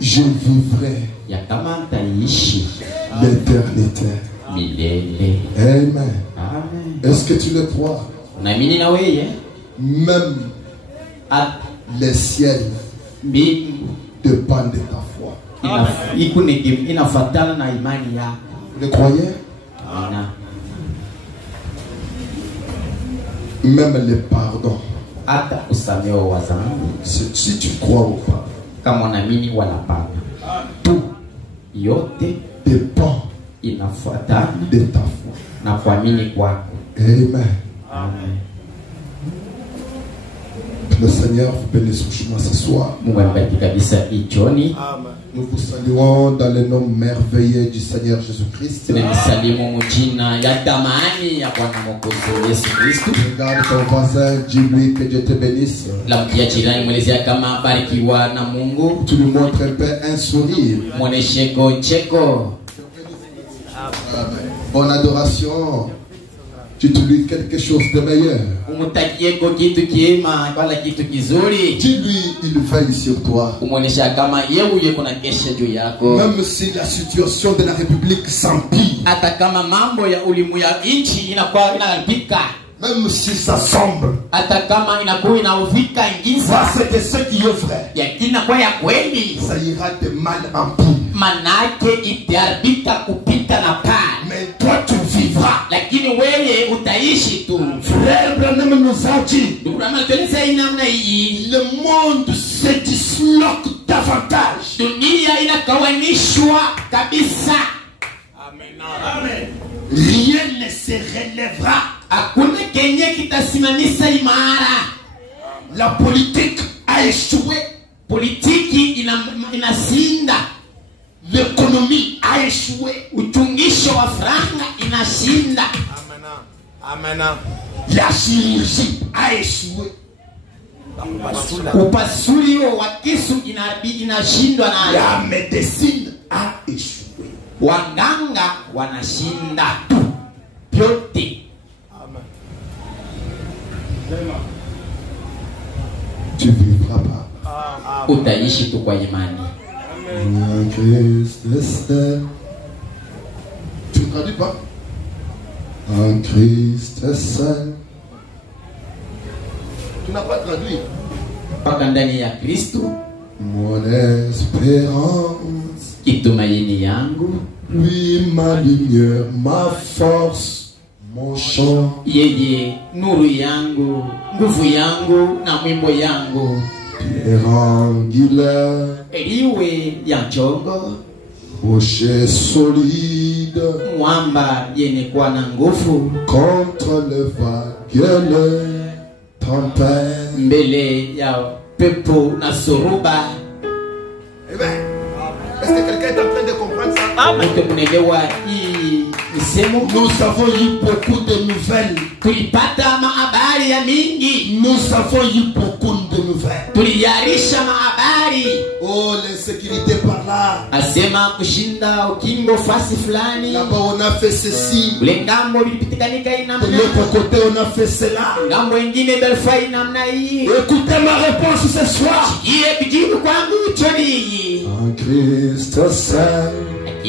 je vivrai l'éternité. Amen. Est-ce que tu le crois? Même les ciels dépendent de ta foi. Vous le croyez? Même les pardons. Si tu crois ou pas, tout dépend de ta foi. Amen. Le Seigneur vous bénisse richement ce soir. Nous vous saluons dans le nom merveilleux du Seigneur Jésus-Christ. Regarde ton voisin, dis-lui que Dieu te bénisse. Tu lui montres un peu un sourire. Bonne adoration. Tu te dis quelque chose de meilleur. Dis-lui, il veille sur toi. Même si la situation de la République s'empire, même si ça semble, parce que ce qui est vrai, ça ira de mal en pire. Mais toi tu vivras. Frère Branham nous a dit, le monde se disloque davantage. Amen. Rien ne se relèvera. La politique a échoué. L'économie a échoué. Amen. La chirurgie a échoué. La médecine a échoué. Tu vivras pas. En Christ seul. Tu ne traduis pas? En Christ seul. Tu n'as pas traduit. Mon espérance, lui ma lumière, ma force, mon chant. Pierre angulaire, rocher solide, contre le vague, le tempête. Amen. Est-ce que quelqu'un est en train de comprendre ça? Amen. Nous avons eu beaucoup de nouvelles. Nous avons eu beaucoup de nouvelles. Oh, l'insécurité par là. Là-bas on a fait ceci. De l'autre côté on a fait cela. Écoutez ma réponse ce soir. En Christ seul. Mon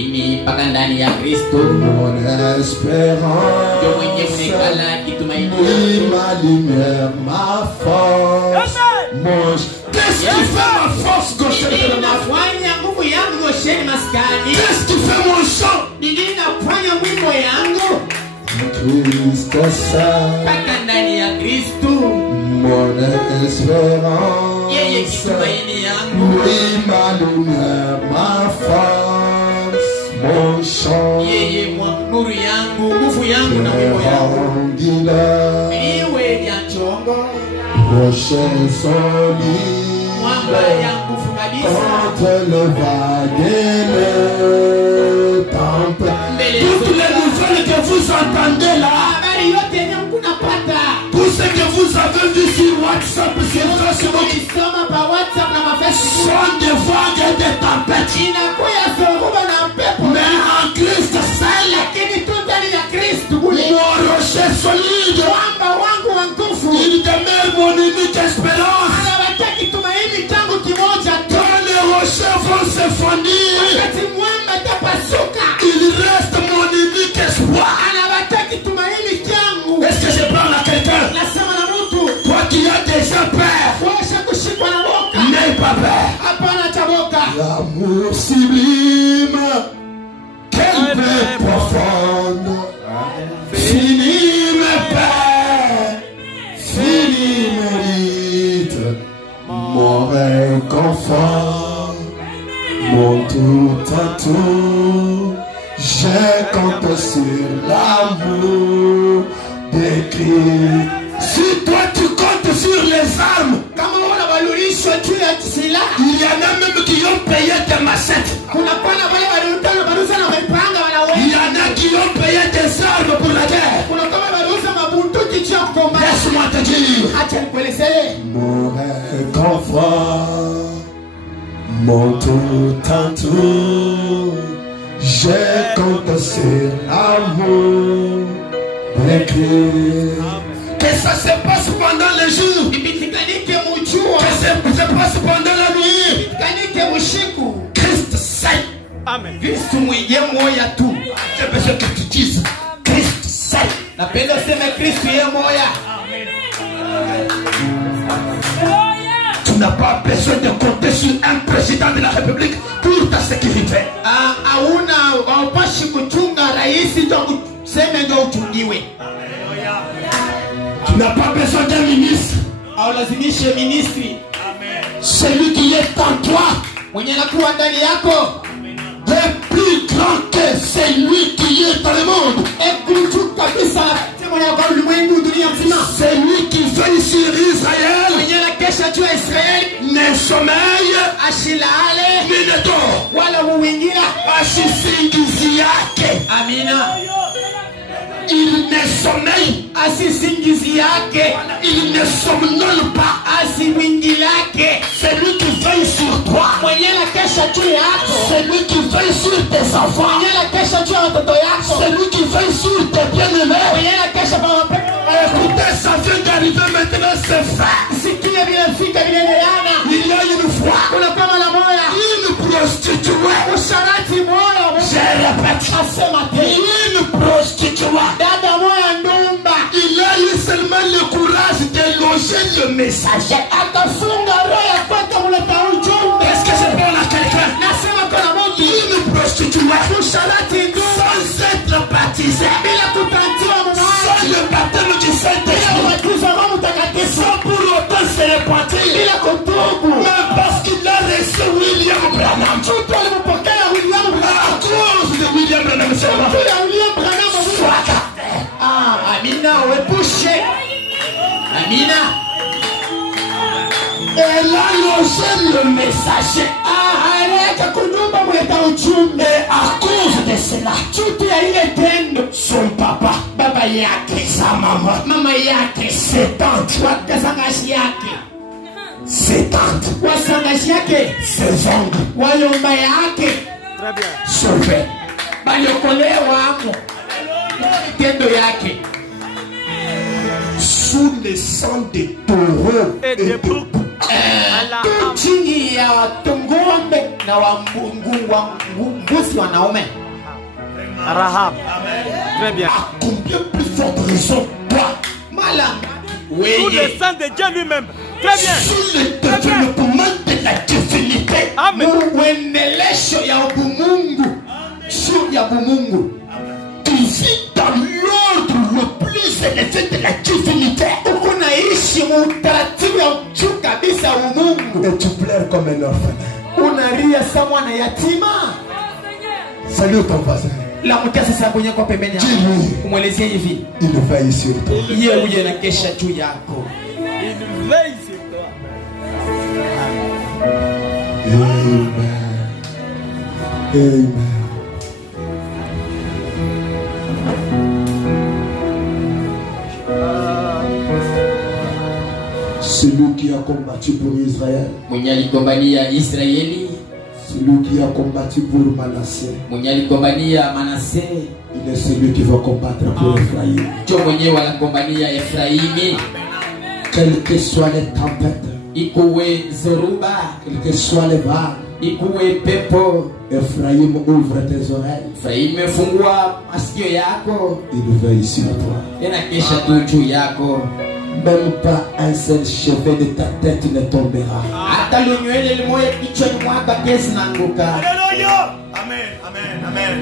espérance, oui, ma lumière, ma force, mon... Qu'est-ce qui fait ma force gauche? Qu'est-ce qui fait mon chant? Christ seul, mon espérance, oui, ma lumière, ma force, mon chant, rocher solide, entre le vague et le temple. Toutes les nouvelles que vous entendez là, tout ce que vous avez vu sur WhatsApp, sur Facebook, sont des vagues et des tempêtes. Mais en Christ seul, mon rocher solide, il demeure mon unique espérance. Quand les rochers vont vont se fondre, il reste mon unique espoir. Est-ce que je parle à quelqu'un? Toi qui as déjà peur, n'aie pas peur. L'amour sublime, quelle paix profonde, fini mes peurs, fini mérite, mon réconfort, mon tout en tout. Je compte sur l'amour de Christ. Si toi tu comptes sur les armes, il y en a même qui ont payé des machettes. Il y en a qui ont payé des armes pour la guerre. Laisse-moi te dire, mon réconfort, mon tout en tout. Je compte sur l'amour de Christ. Que ça se passe pendant le jour, que ça se passe pendant la nuit. Christ sait. Amen. Christ mwenye moya tu. J'ai besoin que tu dises Christ sait. Napenda useme Kristo yeye moya. Tu n'as pas besoin de compter sur un président de la République pour ta sécurité. Hauna upashi kuchunga rais ndio kuseme ndio uchungiwe. Tu n'as pas besoin d'un ministre. Haulazimishe ministri. Celui qui est en toi, Mwenye anakuwa ndani yako, le plus grand que celui qui est dans le monde. kabisa mwenye kwa ulimwengu dunia mzima. Celui qui veille sur Israël, Mwenye anakesha juu ya Israeli, ne sommeille ashilale ni ne dort. wala huingia. Asisingizi yake, Amina. il ne sommeille, Asisingizi yake, il ne somnole pas. asiwingilake. Celui qui veille sur toi, Mwenye anakesha juu yako, celui qui veille sur tes enfants, mwenye anakesha juu ya watoto yako, celui qui veille sur tes bien-aimés. mwenye anakesha kwa wapendwa. Écoutez, ça vient d'arriver maintenant, c'est fait. Sikia vile fika vile neana. Il y a une fois, Kuna kama la moya, une prostituée, usharati moya, je répète, asema te. une prostituée, Dada moya ndumba, il a eu seulement le courage de loger le messager. akafunga roho ya kwake muleta ujumbe. Est-ce que c'est bon à quelqu'un? Nasema kuna mtu Une prostituée, usharati ndumba sans être baptisé, bila kutantiwa sans mamaji, le baptême du bila Saint-Esprit, ubatizo wa Roho Mtakatifu, sans pour autant se repentir, bila kutubu. mais parce qu'il a reçu William Branham. Mtu alimpokea William À Branham. cause de William Branham seulement. Bila William Branham. Sois gardé. Amina, uepushe. Amina. Elle a logé le messager. Haraka kudumba muleta ujumbe. Et à cause de cela, Chutu ya ile tendo, son papa, baba yake, sa maman, mama yake, ses tantes, wasangashi yake, ses tantes, wasangashi yake, ses oncles, wayomba yake, Très bien. sauvés. baliokolewa amo tendo yake, Sous le sang des taureaux Et des boucs. chini ya watongombe na mbuzi wanaume. Rahab. Très bien. À combien plus forte raison, toi, Mala Sous le weye sang de Dieu lui-même. Très bien. sous le développement de la divinité, Amen. uendelesho ya ubumungu, shu ya bumungu, tu vis dans l'ordre le plus élevé de la divinité. ukunaishi mutaratibu ya juu kabisa ya umungu. Et tu pleures comme un orphelin. Unalia sa mwana yatima. Salut ton voisin. La mutasa sasa kwenye kwa pembeni yako. Dis-lui, Umwelezea hivi, il veille sur toi. yeye huye na kesha juu yako. Il veille sur toi. Amen. Amen. Celui qui a combattu pour Israël, Mwenye aligombania Israeli, celui qui a combattu pour Manassé, mwenye aligombania Manase, il est celui qui va combattre pour Ephraïm. ndio mwenyewe anagombania Efraimi. Quelles que soient les tempêtes, Ikuwe zoruba, quelles que soient les vagues, ikuwe pepo. Ephraim, ouvre tes oreilles. Ephraim, fungua masikio yako. Il veille sur toi. Tena kisha tu juu yako. Même pas un seul cheveu de ta tête ne tombera. Hata lunywele limoya kichwani mwako kesi nanguka. Alléluia. Amen. Amen. Amen.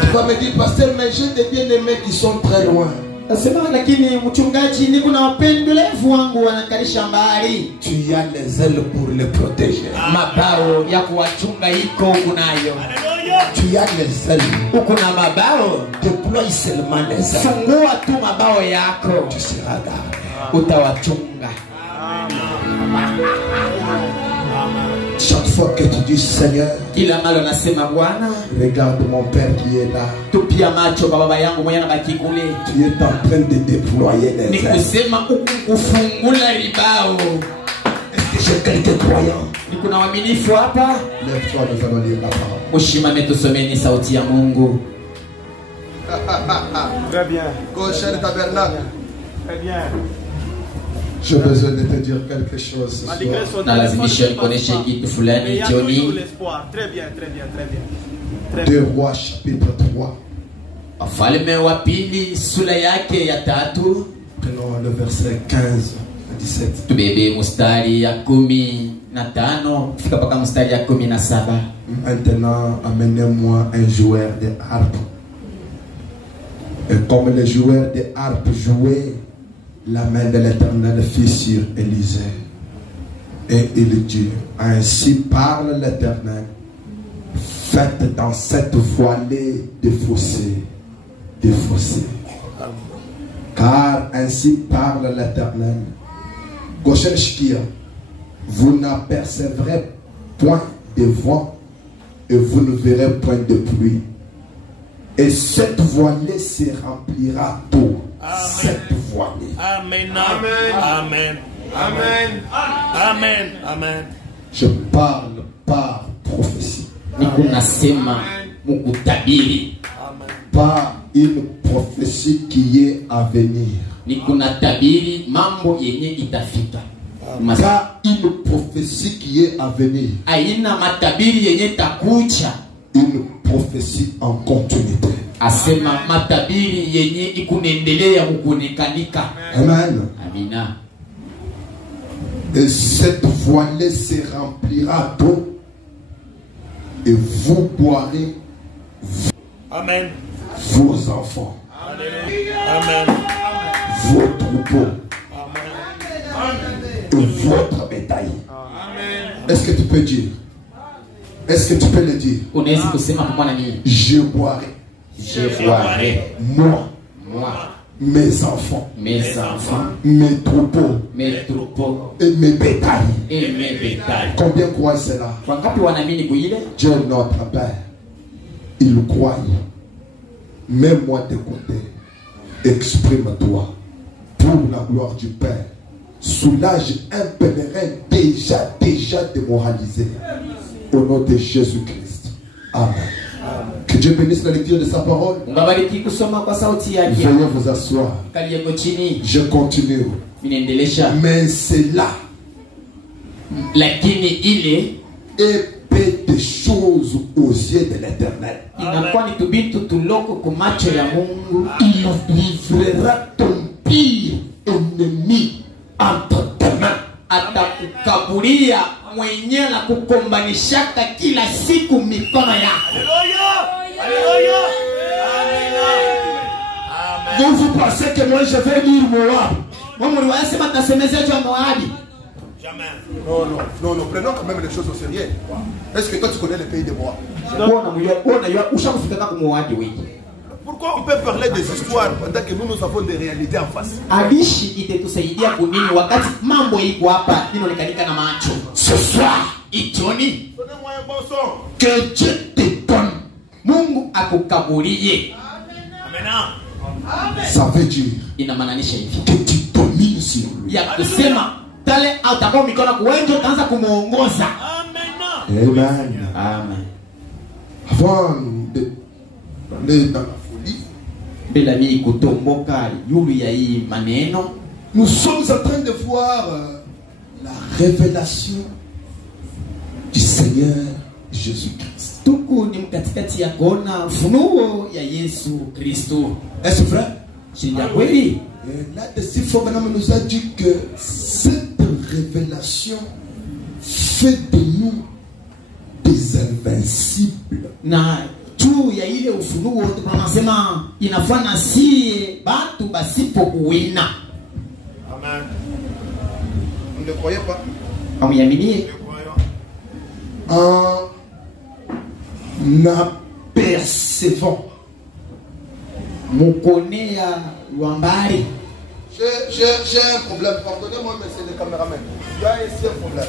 Tu vas me dire, pasteur, mais j'ai des bien-aimés qui sont très loin. Nasema lakini mchungaji, ni kuna wapendelevu wangu wanakalisha mbali. Tu as les ailes pour les protéger. Mabao ya kuwachunga iko kunayo. Alléluia. Tu as les ailes. Uko na mabao, Déploie seulement les ailes. fungua tu mabao yako, Tu seras gardé. utawachunga. Chaque fois que tu dis Seigneur, Kila mara nasema Bwana, regarde mon Père qui est là. tupia macho kwa baba yangu mwenye anabaki kule. Tu es en train de déployer les Ni ailes. kusema ufungula ribao. Est-ce que j'ai quelques croyants? Ni kuna waaminifu hapa. Lève-toi, nous allons lire la parole. Ushimame tusomeni sauti ya Mungu. Très bien. Gauche du tabernacle. Très bien. J'ai besoin de te dire quelque chose ce Malgré soir. son Na téléphone, lazimisha ne passe nikuoneshe pas. kitu Mais fulani il y a toujours jioni. l'espoir. Très bien, très bien, très bien. Très 2 bien. Rois chapitre 3. Wafalme wa pili sura yake ya 3. Prenons le verset 15 à 17. Tubebe mustari ya 15 kufika mpaka mustari ya 17. Maintenant, amenez-moi un joueur de harpe. Et comme les joueurs de harpe jouaient, la main de l'Éternel fut sur Élisée. Et il dit, ainsi parle l'Éternel, faites dans cette vallée des fossés. Car ainsi parle l'Éternel. Goshen Shkia, vous n'apercevrez point de vent et vous ne verrez point de pluie. Et cette vallée se remplira d'eau. Cette vallée. Amen. Amen. Amen. Amen. Amen. Je parle par prophétie. Niko nasema mukutabiri. Pas une prophétie qui est à venir. Niko natabiri mambo yenye itafika. Pas une prophétie qui est à venir. Aina matabiri yenye takucha. Une prophétie en continuité. Asema matabiri yenye ikunendelea kukunekanika. Amen. Amina. Et cette vallée se remplira d'eau. Et vous boirez Amen. vos enfants, Amen. vos troupeaux et votre bétail. Est-ce que tu peux dire? Est-ce que tu peux le dire? Unaweza kusema kwa Bwana nini? Je boirai, Je boirai, moi, moi, mes enfants, mes enfants, mes troupeaux mes troupeaux et mes bétails. et mes bétails. Combien croient cela? Wangapi wanaamini kuile? Dieu notre Père, il croit. Mets-moi de côté. Exprime-toi pour la gloire du Père. Soulage un pèlerin déjà démoralisé. Au nom de Jésus-Christ. Amen. Que Dieu bénisse la lecture de sa parole. Ungabariki kusoma kwa sauti yake. Veuillez vous asseoir. Kalieko chini. Je continue. Inaendelesha. Mais c'est là Lakini ile épais des choses aux yeux de l'Éternel. inakuwa ni tubitu tuloko kwa macho ya Mungu. Il livrera ton pire ennemi entre tes mains. Atakukaburia mwenyewe na kukombanishaka kila siku mikono yako. Alléluia. Alléluia. Amen. Vous pensez que moi je vais lire Moab? Mungu wanasema tasemezea juu ya Moabi. Jamais. Non, prenons quand même les choses au sérieux. Est-ce que toi tu connais le pays de Moab? Unajua ushakufika kwa Moabi wewe. Pourquoi on peut parler des histoires pendant que nous avons des réalités en face? Abishi itatusaidia kunini wakati mambo iko hapa inaonekanika na macho. Ce soir, Itoni Donnez-moi un bon son. que Dieu te donne. Mungu akukaburie. Amen. Ça veut dire Inamaanisha hivi. que tu domines sur lui. Ya kusema tale atakao mikono kuwenjo utaanza kumuongoza. Amen. Amen. Amen. Avant d'aller dans la folie, Bila mimi kutomboka yulu ya hii maneno, nous sommes en train de voir la révélation du Seigneur. Seigneur Jésus-Christ. Tuku ni mkatikati ya kuona funuo ya Yesu Kristo. Est-ce vrai? Shinda kweli? Là-dessus, Madame nous a dit que cette révélation fait de nous des invincibles. Na tu ya ile ufunuo tunasema inafanya sie batu basipo kuwina. Amen. Vous ne croyez pas? Amuyaminie? En apercevant. Mukonea Luambari. J'ai un problème. Pardonnez-moi, mais c'est le caméraman. Il y a ici un problème.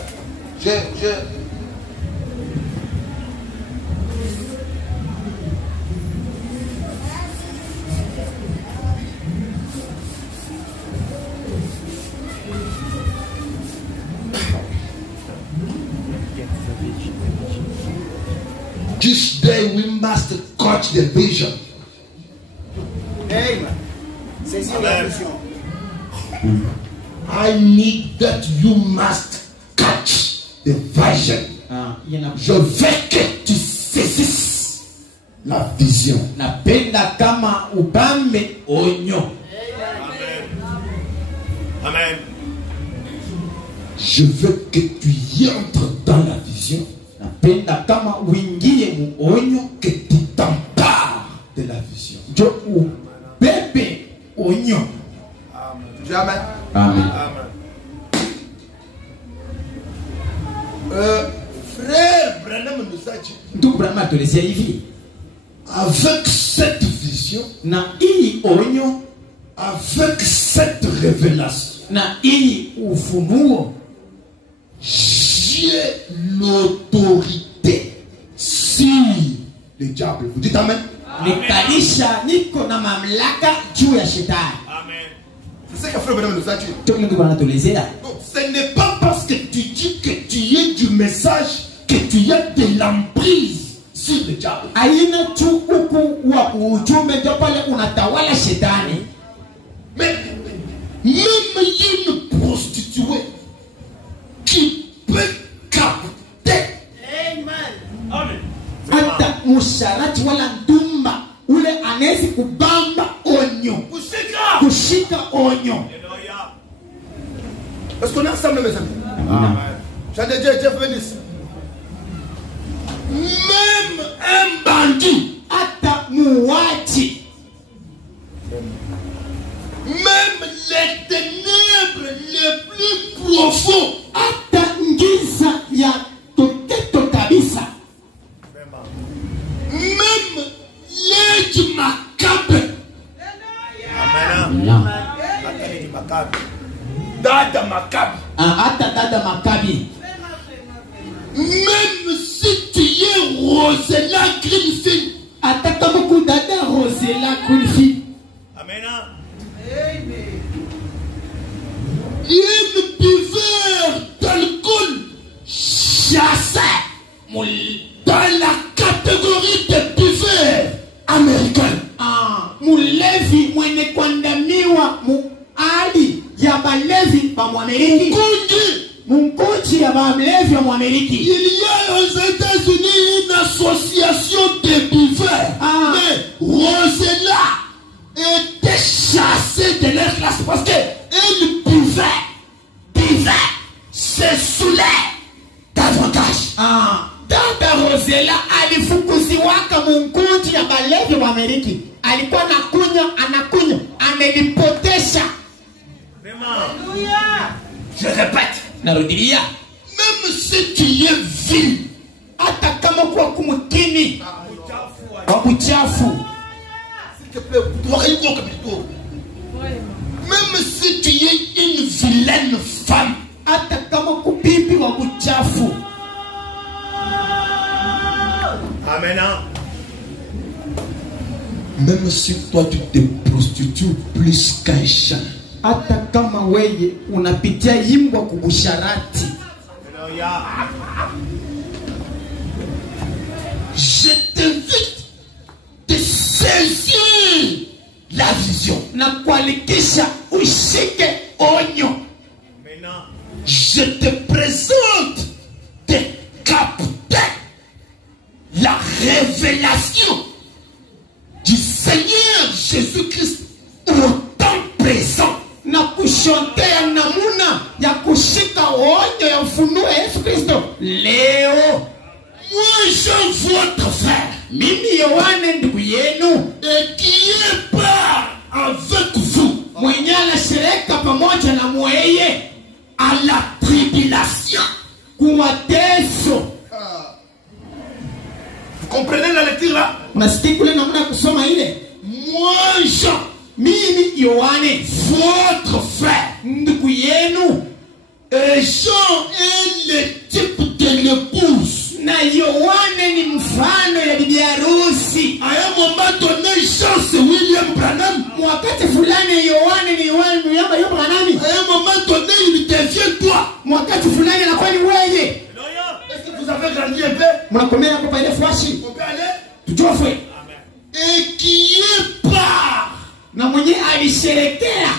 This day we must catch the vision. Amen. C'est ça la vision. I need that you must catch the vision. Je veux que tu saisisses la vision. Napenda kama ubambe onyo. Amen. Je veux que tu y entres dans la vision. Napenda kama uingie mu onyo, Que tu t'empares de la vision. jo ubebe onyo. Amen. Amen. Amen. Frère Branham nous a dit, Ndugu Branham atuelezea hivi, Avec cette vision, na hii onyo, avec cette révélation, na hii ufunuo, j'ai l'autorité sur le diable. Vous dites Amen? nikalisha niko na mamlaka juu ya shetani. Amen. c'est ce que Frère Branham nous a dit. Ndio ndugu Branham atuelezea. Donc, ce n'est pas parce que tu dis que tu es du message que tu as de l'emprise sur le diable. Aina tu huku wa ujumbe ndio pale unatawala shetani. Mais même une prostituée qui peut capter Hata musharati wala ndumba ule anawezi kubamba onyo, kushika onyo. Alléluia. Est-ce qu'on est ensemble, mes amis? Amen. J'ai déjà Jeff Venice. même un bandit, Hata muwaji, même les ténèbres les plus profonds, hata ngiza ya toketo kabisa, même les macabres, Amen. Atali makabi. Dada Macabre. hata dada Makabi, même si tu es Rosella Greenfield, hata kama kudada Rosella Kulfi, Amen. une buveur d'alcool chassé dans la catégorie des buveurs américains. mulevi mwenye kuandamiwa muali ya balevi ba Mwameriki, munkuchi ya balevi ya Mwameriki. Il y a aux États-Unis une association de buveurs. Mais Rosella était chassée de leur classe parce qu'elle buvait, se saoulait davantage. Dada Rosella alifukuziwaka munkuchi ya balevi wa Ameriki. Alikuwa anakunywa, amelipotesha. Je répète. Narudilia, Même si tu es vil, hata kama kwa kumutini wa buchafu, S'il te plaît, toi, il faut que tu tournes. même si tu es une vilaine femme, hata kama kupipi wa buchafu, Amen. même si toi tu te prostitues plus qu'un chat, hata kama weye unapitia yimbwa kubusharati, Alléluia. je t'invite de saisir la vision. na kualikisha ushike onyo. Amen. Je te présente de capter révélation du Seigneur Jésus-Christ au temps présent. Na kushotea namuna ya kushika onyo ya ufunuo ya Yesu Kristo leo. Moi, je votre frère, Mimi Yohane ndugu yenu, et qui est pas avec vous, mwenye anashirika pamoja na mweye à la tribulation. kumateso. Vous comprenez la lecture là? Unasikia kule namna ya kusoma ile? Moi, Jean, Mimi Yohane votre frère, ndugu yenu, et Jean est le type de l'épouse. na Yohane ni mfano ya bibi harusi. À un moment donné, Jean, c'est William Branham. Wakati fulani Yohane ni William Branham. À un moment donné, il devient toi. Wakati fulani anakuwa ni wewe. Est-ce que vous avez grandi un peu? Mnakomea hapa ile fwashi. On peut aller? Tujofwe. Et qui est part. Na mwenye alisherekea.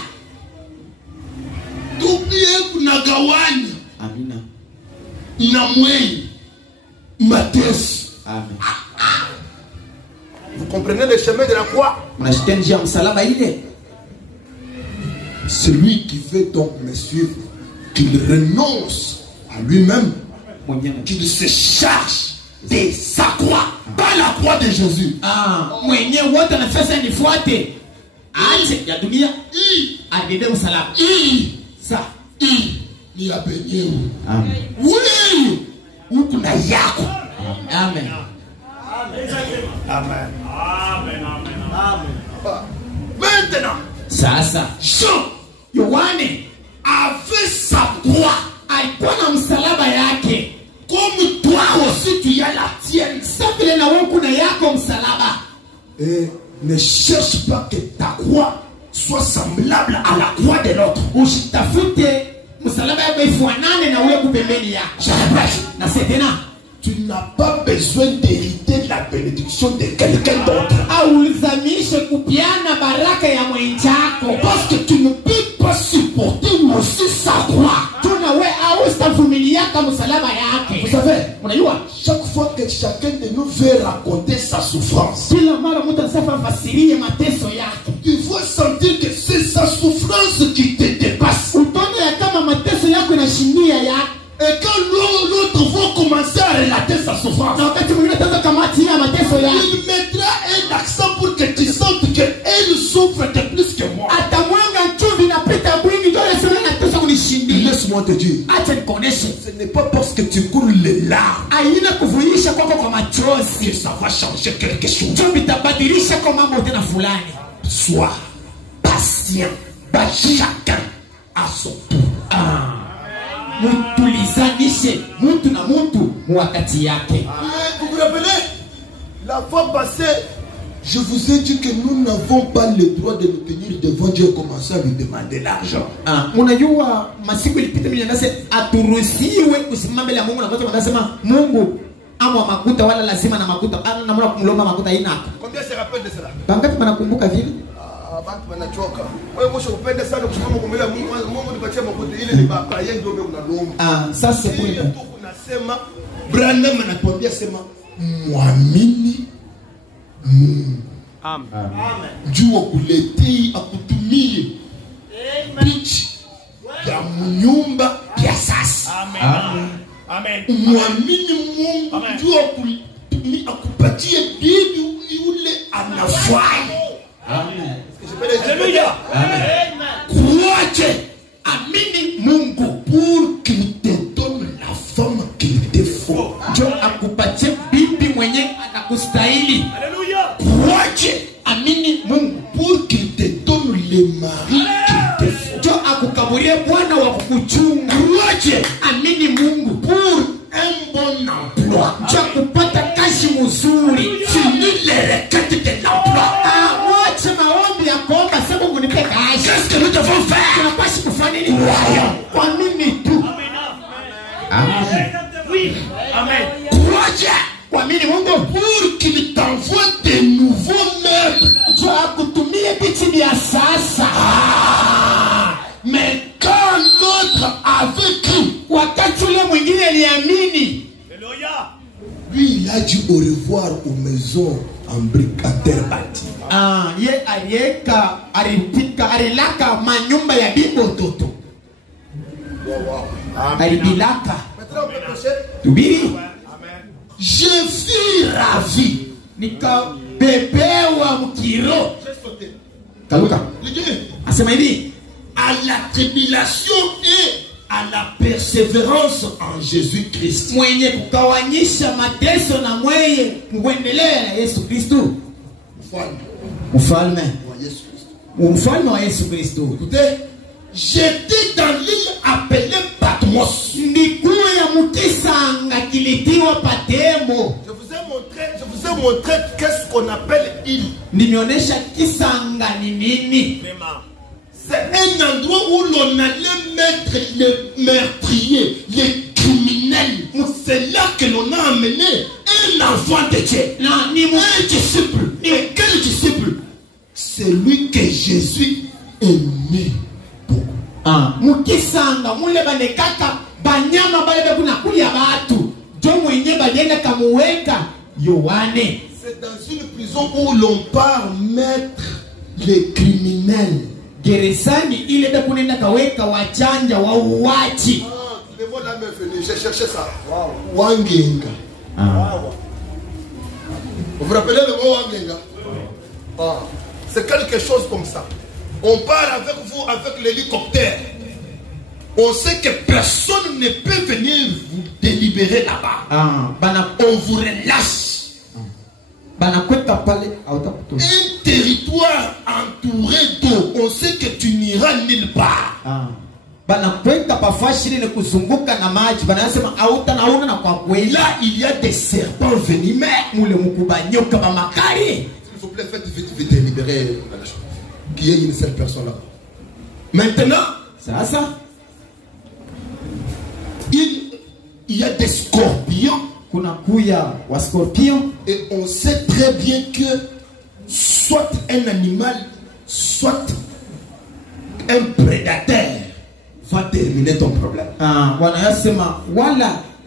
Tupie kunagawanya. Amina. Na mwenye. Mateso. Amen. Vous comprenez le chemin de la croix? Unashika njia ya msalaba ile. Celui qui veut donc me suivre, qu'il renonce à lui-même, qu'il se charge de sa croix, pas la croix de Jésus. Mwenye wote anafasa nifuate. Ache ya dunia. Abebe msalaba. Sa. Ni abenye. Amen. Oui. Huku na yako. Amen. Amen. Amen. Amen. Maintenant, Sasa Jean Yohane avait sa croix. alikuwa na msalaba yake. Comme toi aussi tu as la tienne. Sasa vile na wewe kuna yako msalaba. Et ne cherche pas que ta croix soit semblable à la croix de l'autre. Usitafute msalaba yako ifanane na ule kupembeni yako. Je répète. Na tena Tu n'as pas besoin d'hériter la bénédiction de quelqu'un d'autre. aulizamishe kupiana baraka ya mwenzako. Parce que tu ne peux pas supporter aussi sa croix. Tuna we au stafumiliaka msalaba yake. Vous savez, Unajua? chaque fois que chacun de nous veut raconter sa souffrance, Kila mara mtu anasema fasirie mateso yake. tu vas sentir que c'est sa souffrance qui te dépasse. Utaona ya kama mateso yako inashindia yako. Et quand l'autre va commencer à relater sa souffrance, Na wakati mwingine ataanza kamati ya mateso yake. il mettra un accent pour que tu sentes qu'elle souffre de plus que moi. Atamwanga chumvi na pita mwingi ndio anasema natosha kunishindia. Laisse-moi te dire, Acha nikuoneshe. ce n'est pas parce que tu coules les larmes Haina kuvuisha kwako kwa machozi. que ça va changer quelque chose. Chumvi itabadilisha kwa mambo tena fulani. Sois patient. Chacun a son tour. Mutulizanishe mtu na mtu wakati yake. vous vous rappelez? La fois passée, Je vous ai dit que nous n'avons pas le droit de nous tenir devant Dieu et commencer à lui demander l'argent. Unajua masiku ilipita mimi nase aturuhusiwe kusimama mbele ya Mungu na watu wanasema Mungu ama makuta wala lazima na makuta na mwana kumlomba makuta inaka. combien se rappelle de cela? Bangapi wanakumbuka vile? Bantu wanachoka. Wewe mwisho upende sana kusimama kumbele Mungu nipatie makuta ile ni baba yeye ndio unalomba. Sasa Ile kule tu kunasema Branham anatuambia sema mwamini Mungu. Amen. Juu akuletei akutumie pichi ya mnyumba ya sasa. Amen. Amen. Mwamini Mungu Amen. juu akupatie bibi yule anafai. Alléluia. Crois-tu, amini Mungu pour qu'il te donne la femme qu'il te faut. ndio akupatie bibi mwenye anakustahili. Alléluia. Crois-tu, Amini Mungu pour qu'il te donne le mari qu'il te faut. ndio akukaburie bwana wa kukuchunga. Crois-tu, Amini Mungu pour un bon emploi. ndio kupata kazi mzuri. Finis les requêtes de l'emploi. Wacha maombi ya kuomba sababu nipe kazi. Qu'est-ce que nous devons faire? Tunapaswa kufanya nini? Kwa nini tu? Oui. Amen. Crois-tu, Kuamini Mungu pour qu'il t'envoie de nouveaux meubles. ndio akutumie vitu vya sasa. Mais quand l'autre avait cru, Wakati ule mwingine aliamini, Alléluia. lui il a dit au revoir aux maisons en briques, en terre bâtie. Ye alieka alipika alilaka manyumba ya bibototo. Alibilaka. Maintenant, on peut prêcher. Tubiri. Je suis ravi. Nikabebewa mkiro. J'ai sauté. Kaluka. Il dit, Asema hivi. à la tribulation et à la persévérance en Jésus-Christ. Mwenye kukawanyisha mateso na mwenye kuendelea na Yesu Kristo. Mfalme. Mfalme wa Yesu Kristo. Écoutez, j'étais dans l'île appelée Patmos. Ndikuya mukisanga kilitiwa Patemo. Je vous ai montré qu'est-ce qu'on appelle île. Nimeonesha kisanga ni nini. C'est un endroit où l'on allait mettre les meurtriers, les criminels. C'est là que l'on a amené un enfant de Dieu. Un disciple. Et quel disciple? Celui que Jésus aimait beaucoup. Mukisanga mule banekaka banyama bale kuna kulia batu. Jo mwenye banyenda kamuweka Yohane. C'est dans une prison où l'on part mettre les criminels. Gerezani ile be kunenda kaweka wachanja wa uwachi. Le mot là m'est venu, j'ai cherché ça. Wangenga. Vous vous rappelez le mot Wangenga? C'est quelque chose comme ça. On part avec vous avec l'hélicoptère. On sait que personne ne peut venir vous délibérer là-bas. On vous relâche. Un territoire entouré d'eau. On sait que tu n'iras nulle part. Là, il y a des serpents venimeux. S'il vous plaît, faites vite libérer qu'il y ait une seule personne là. Maintenant, il y a des scorpions. Et on sait très bien que soit un animal, soit un prédateur va terminer ton problème.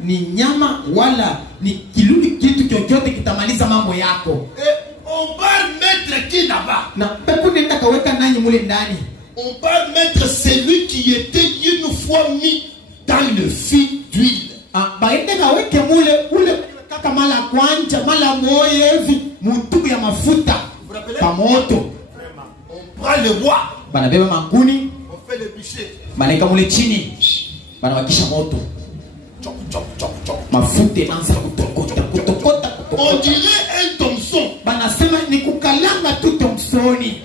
Ni nyama wala ni kitu chochote kitamaliza mambo yako. Et on va mettre qui là-bas? Na pepo nenda kaweka nani mule ndani? On va mettre celui qui était une fois mis dans le fil d'huile. Baende kaweke mule ule kaka mala kwanja mala moyo hivi mtuku ya mafuta pamoto. On prend le bois. Banabeba manguni. On fait le bûcher. Banaweka mule chini. Banawakisha moto. Mafuta inaanza kutokota. On dirait un Thomson. Banasema ni kukalanga tu Thomsoni.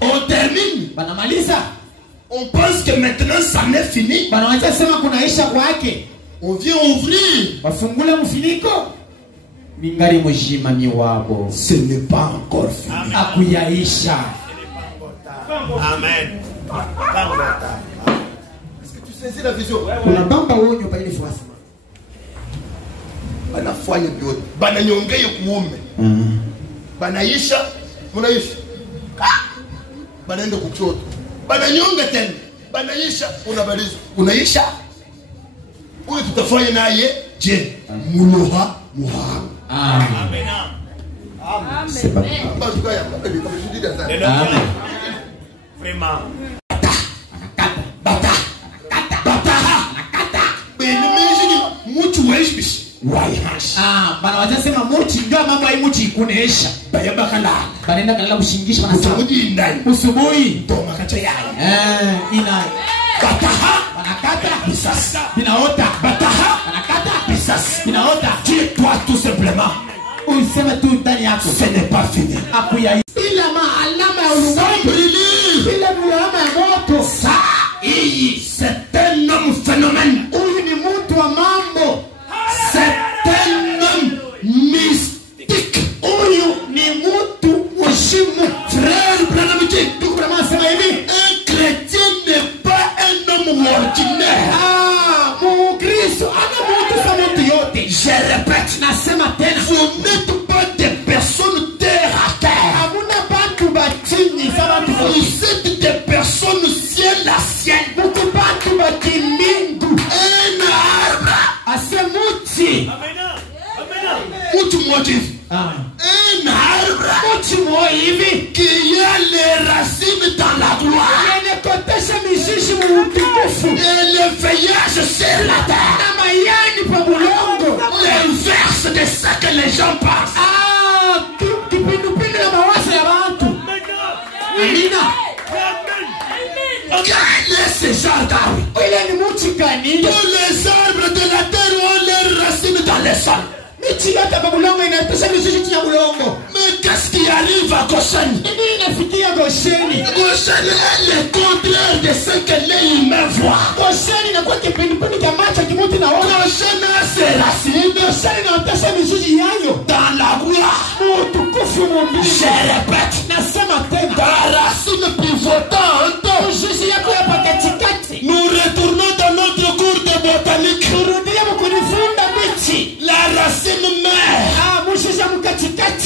On termine. Banamaliza. On pense que maintenant ça n'est fini. Banawacha sema kunaisha kwake. On vient ouvrir. Bafungula mfiniko. Mingari mujima miwabo. Ce n'est pas encore fini. Akuyaisha. Amen. Est-ce que tu saisis la vision? Kuna bamba wonyo pa ile fuasi. Banafanya biote. Bananyongea kuume. Banaisha, munaisha. Banaenda kuchoto. Bananyonga tena. Banaisha, unabaliza. Unaisha. Huyu tutafanya naye je? Muloha muha. Amen. C'est pas. Amen. Vraiment. Bana wajasema muchi ndio mambo ya muchi kunesha. Bayaba kala. Banenda kala kushingisha bana sawa. Usubuhi. Toma kacha yai. Ina bataha banakata bisas. Binaota Bataha banakata bisas. binaota. Dis-toi tout simplement. Uisema tu ndani yako. Ce n'est pas fini. Akuya. Ila alama ya ulimwengu. Ila alama ya moto. C'est un homme phénomène. Huyu ni mtu wa mambo. C'est un homme mystique. Huyu ni mtu mheshimu. Frère Branhamiti, Ndugu Branham sema hivi, un chrétien n'est pas un homme ordinaire. Mkristo ana mtu kama mtu yote. Je répète, Nasema tena, vous n'êtes pas des personnes terre à terre. hamuna bantu batini kama mtu. Vous êtes des personnes ciel à ciel. Mtu bantu bakimbingu. Un arbre. Asemuti. motif. Un arbre qui a les racines dans la gloire. Et le feuillage sur la terre. L'inverse de ce que les gens pensent. Quel est ce genre d'arbre? Tous les arbres de la terre ont leurs racines dans le sol. Mais qu'est-ce qui arrive à Goshen? Goshen est le contraire de ce que les humains voient. Goshen a ses racines dans la gloire. Je répète, dans la racine pivotante. Nous retournons dans notre cours de botanique. La racine mère,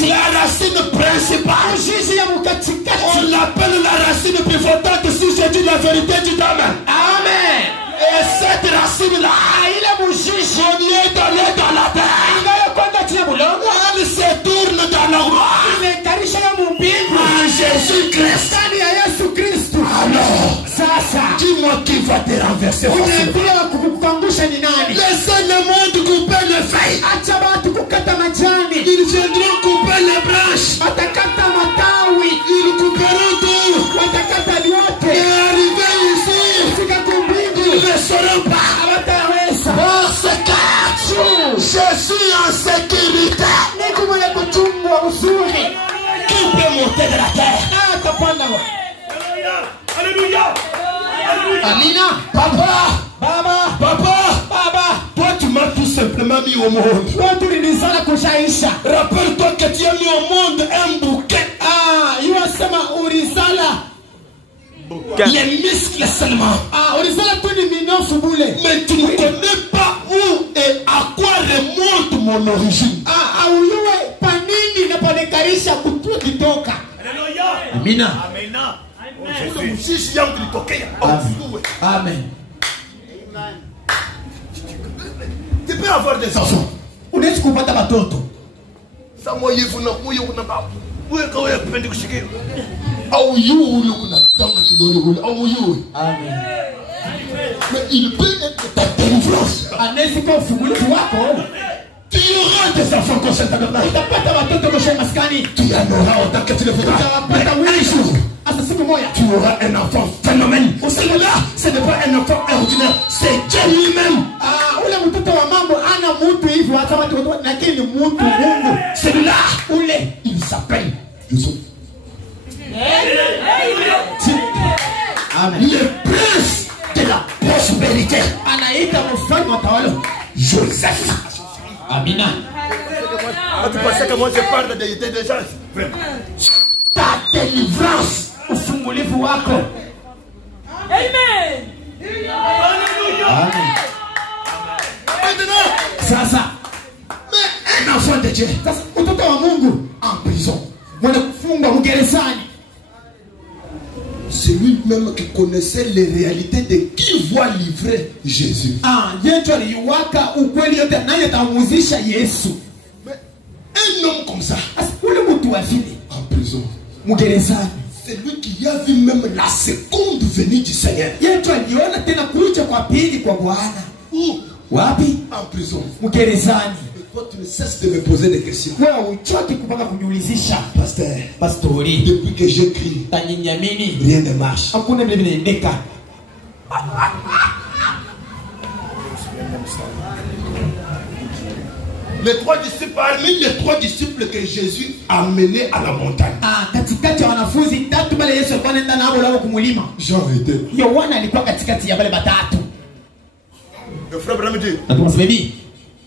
la racine principale, on l'appelle la racine pivotante. Si je dis la vérité, tu t'amènes. Amen. Et cette racine-là, on y est allé dans la terre. Elle se tourne dans la gloire. En Jésus-Christ. Alors, dis-moi qui va te renverser. Laissez le monde couper les feuilles. Ils viendront couper les branches. Ils couperont tout. Et arriver ici, ils ne sauront pas. Parce que je suis en sécurité. Qui peut monter de la terre? Alléluia. Amina. Papa. Toi tu m'as tout simplement mis au monde. Rappelle-toi que tu as mis au monde un bouquet. Les muscles seulement. Mais tu ne connais pas où et à quoi remonte mon origine. Amina. Amen. Tu peux avoir des enfants. Mais il peut être ta délivrance. Tu auras des enfants comme ça. Tu en auras autant que tu le voudras. Mais un jour, tu auras un enfant phénomène. Celui-là, ce n'est pas un enfant ordinaire, c'est Dieu lui-même. Celui-là, il s'appelle Joseph. Le prince de la prospérité. Joseph. Amina. Tu pensais que moi je parle des gens? Ta délivrance. Amen. Amen. Maintenant, mais un enfant de Dieu en prison. C'est lui-même qui connaissait les réalités de qui va livrer Jésus. Mais un homme comme ça, en prison, c'est lui qui a vu même la seconde venue du Seigneur. Où? En prison. Et toi, tu ne cesses de me poser des questions. Pasteur, depuis que j'écris, rien ne marche. Les trois disciples, parmi les trois disciples que Jésus a menés à la montagne, Jean était. Le frère Branham dit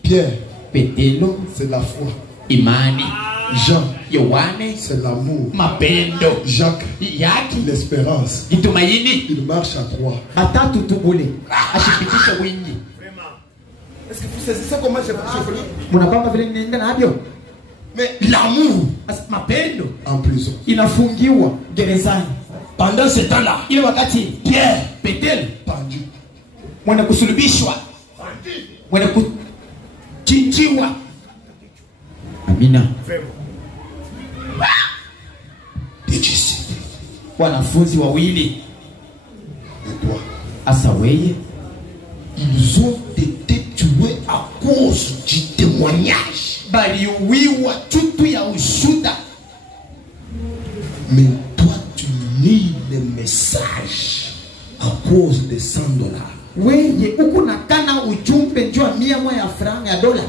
Pierre, Petelo, c'est la foi. Imani, Jean, Yohane, c'est l'amour. mapendo, Jacques, yaki, l'espérance. itumaini, Il marche à trois. batatu tubule, ashipitisha wingi. Est-ce que vous saisissez comment j'ai fait? Munapanga vile ninaenda navyo? Mais l'amour Mapendo en prison. inafungiwa gerezani. Pendant ce temps-là, Ile wakati Pierre, Petelo pendu. mwenye kusulubishwa, mwenye kuchinjiwa, Amina. Des disciples. Wanafunzi wawili. Et toi? Asa weye. Ils ont été tués à cause du témoignage. Baliuiwa tutu ya ushuda. Mais toi, tu lis le message à cause de $100. Weye uku nakana ujumbe njua 100 ya franga ya dola.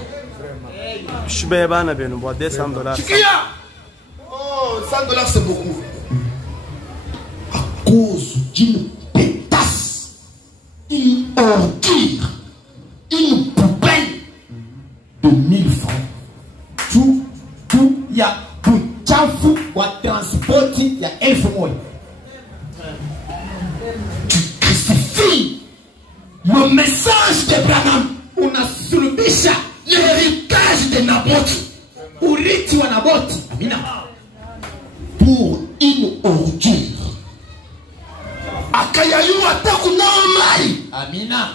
Shubebana benu bois $200. Oh, $100 c'est beaucoup. À cause d'une pétasse, une ordure, une poubelle de 1000 francs. Tu ya buchafu wa transporti ya 1000. Tu crucifies le message de Branham. Unasulubisha L'héritage de Naboth. urithi wa Naboti. Amina. Pour une ordure. Akayayu ataku naomai. Amina.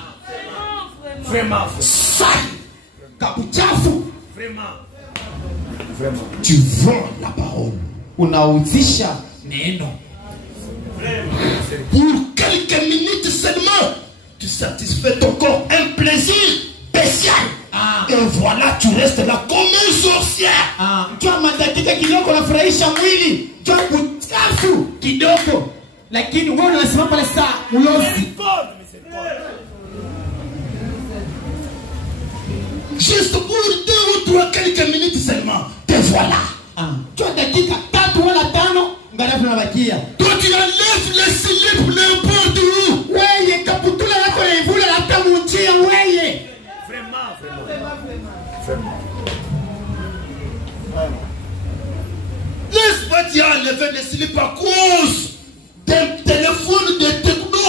Vraiment. Sale. Kabuchafu. Vraiment. Tu vends la parole. Unauzisha neno. Pour quelques minutes seulement, tu satisfais ton corps, un plaisir spécial. Et voilà, tu restes là comme une sorcière. Njua madakika kidogo nafurahisha mwili. Njua buchafu kidogo. Lakini wewe unasimama pale saa ulozi. Juste pour 2 ou 3 quelques minutes seulement, te voilà. Njua dakika 3 wala 5 ngarafu nabakia. Toi, tu enlèves les slip n'importe où. Weye kaputula lako na ivula hata munjia weye. N'est-ce pas, tu as enlevé les slip à cause d'un téléphone de techno.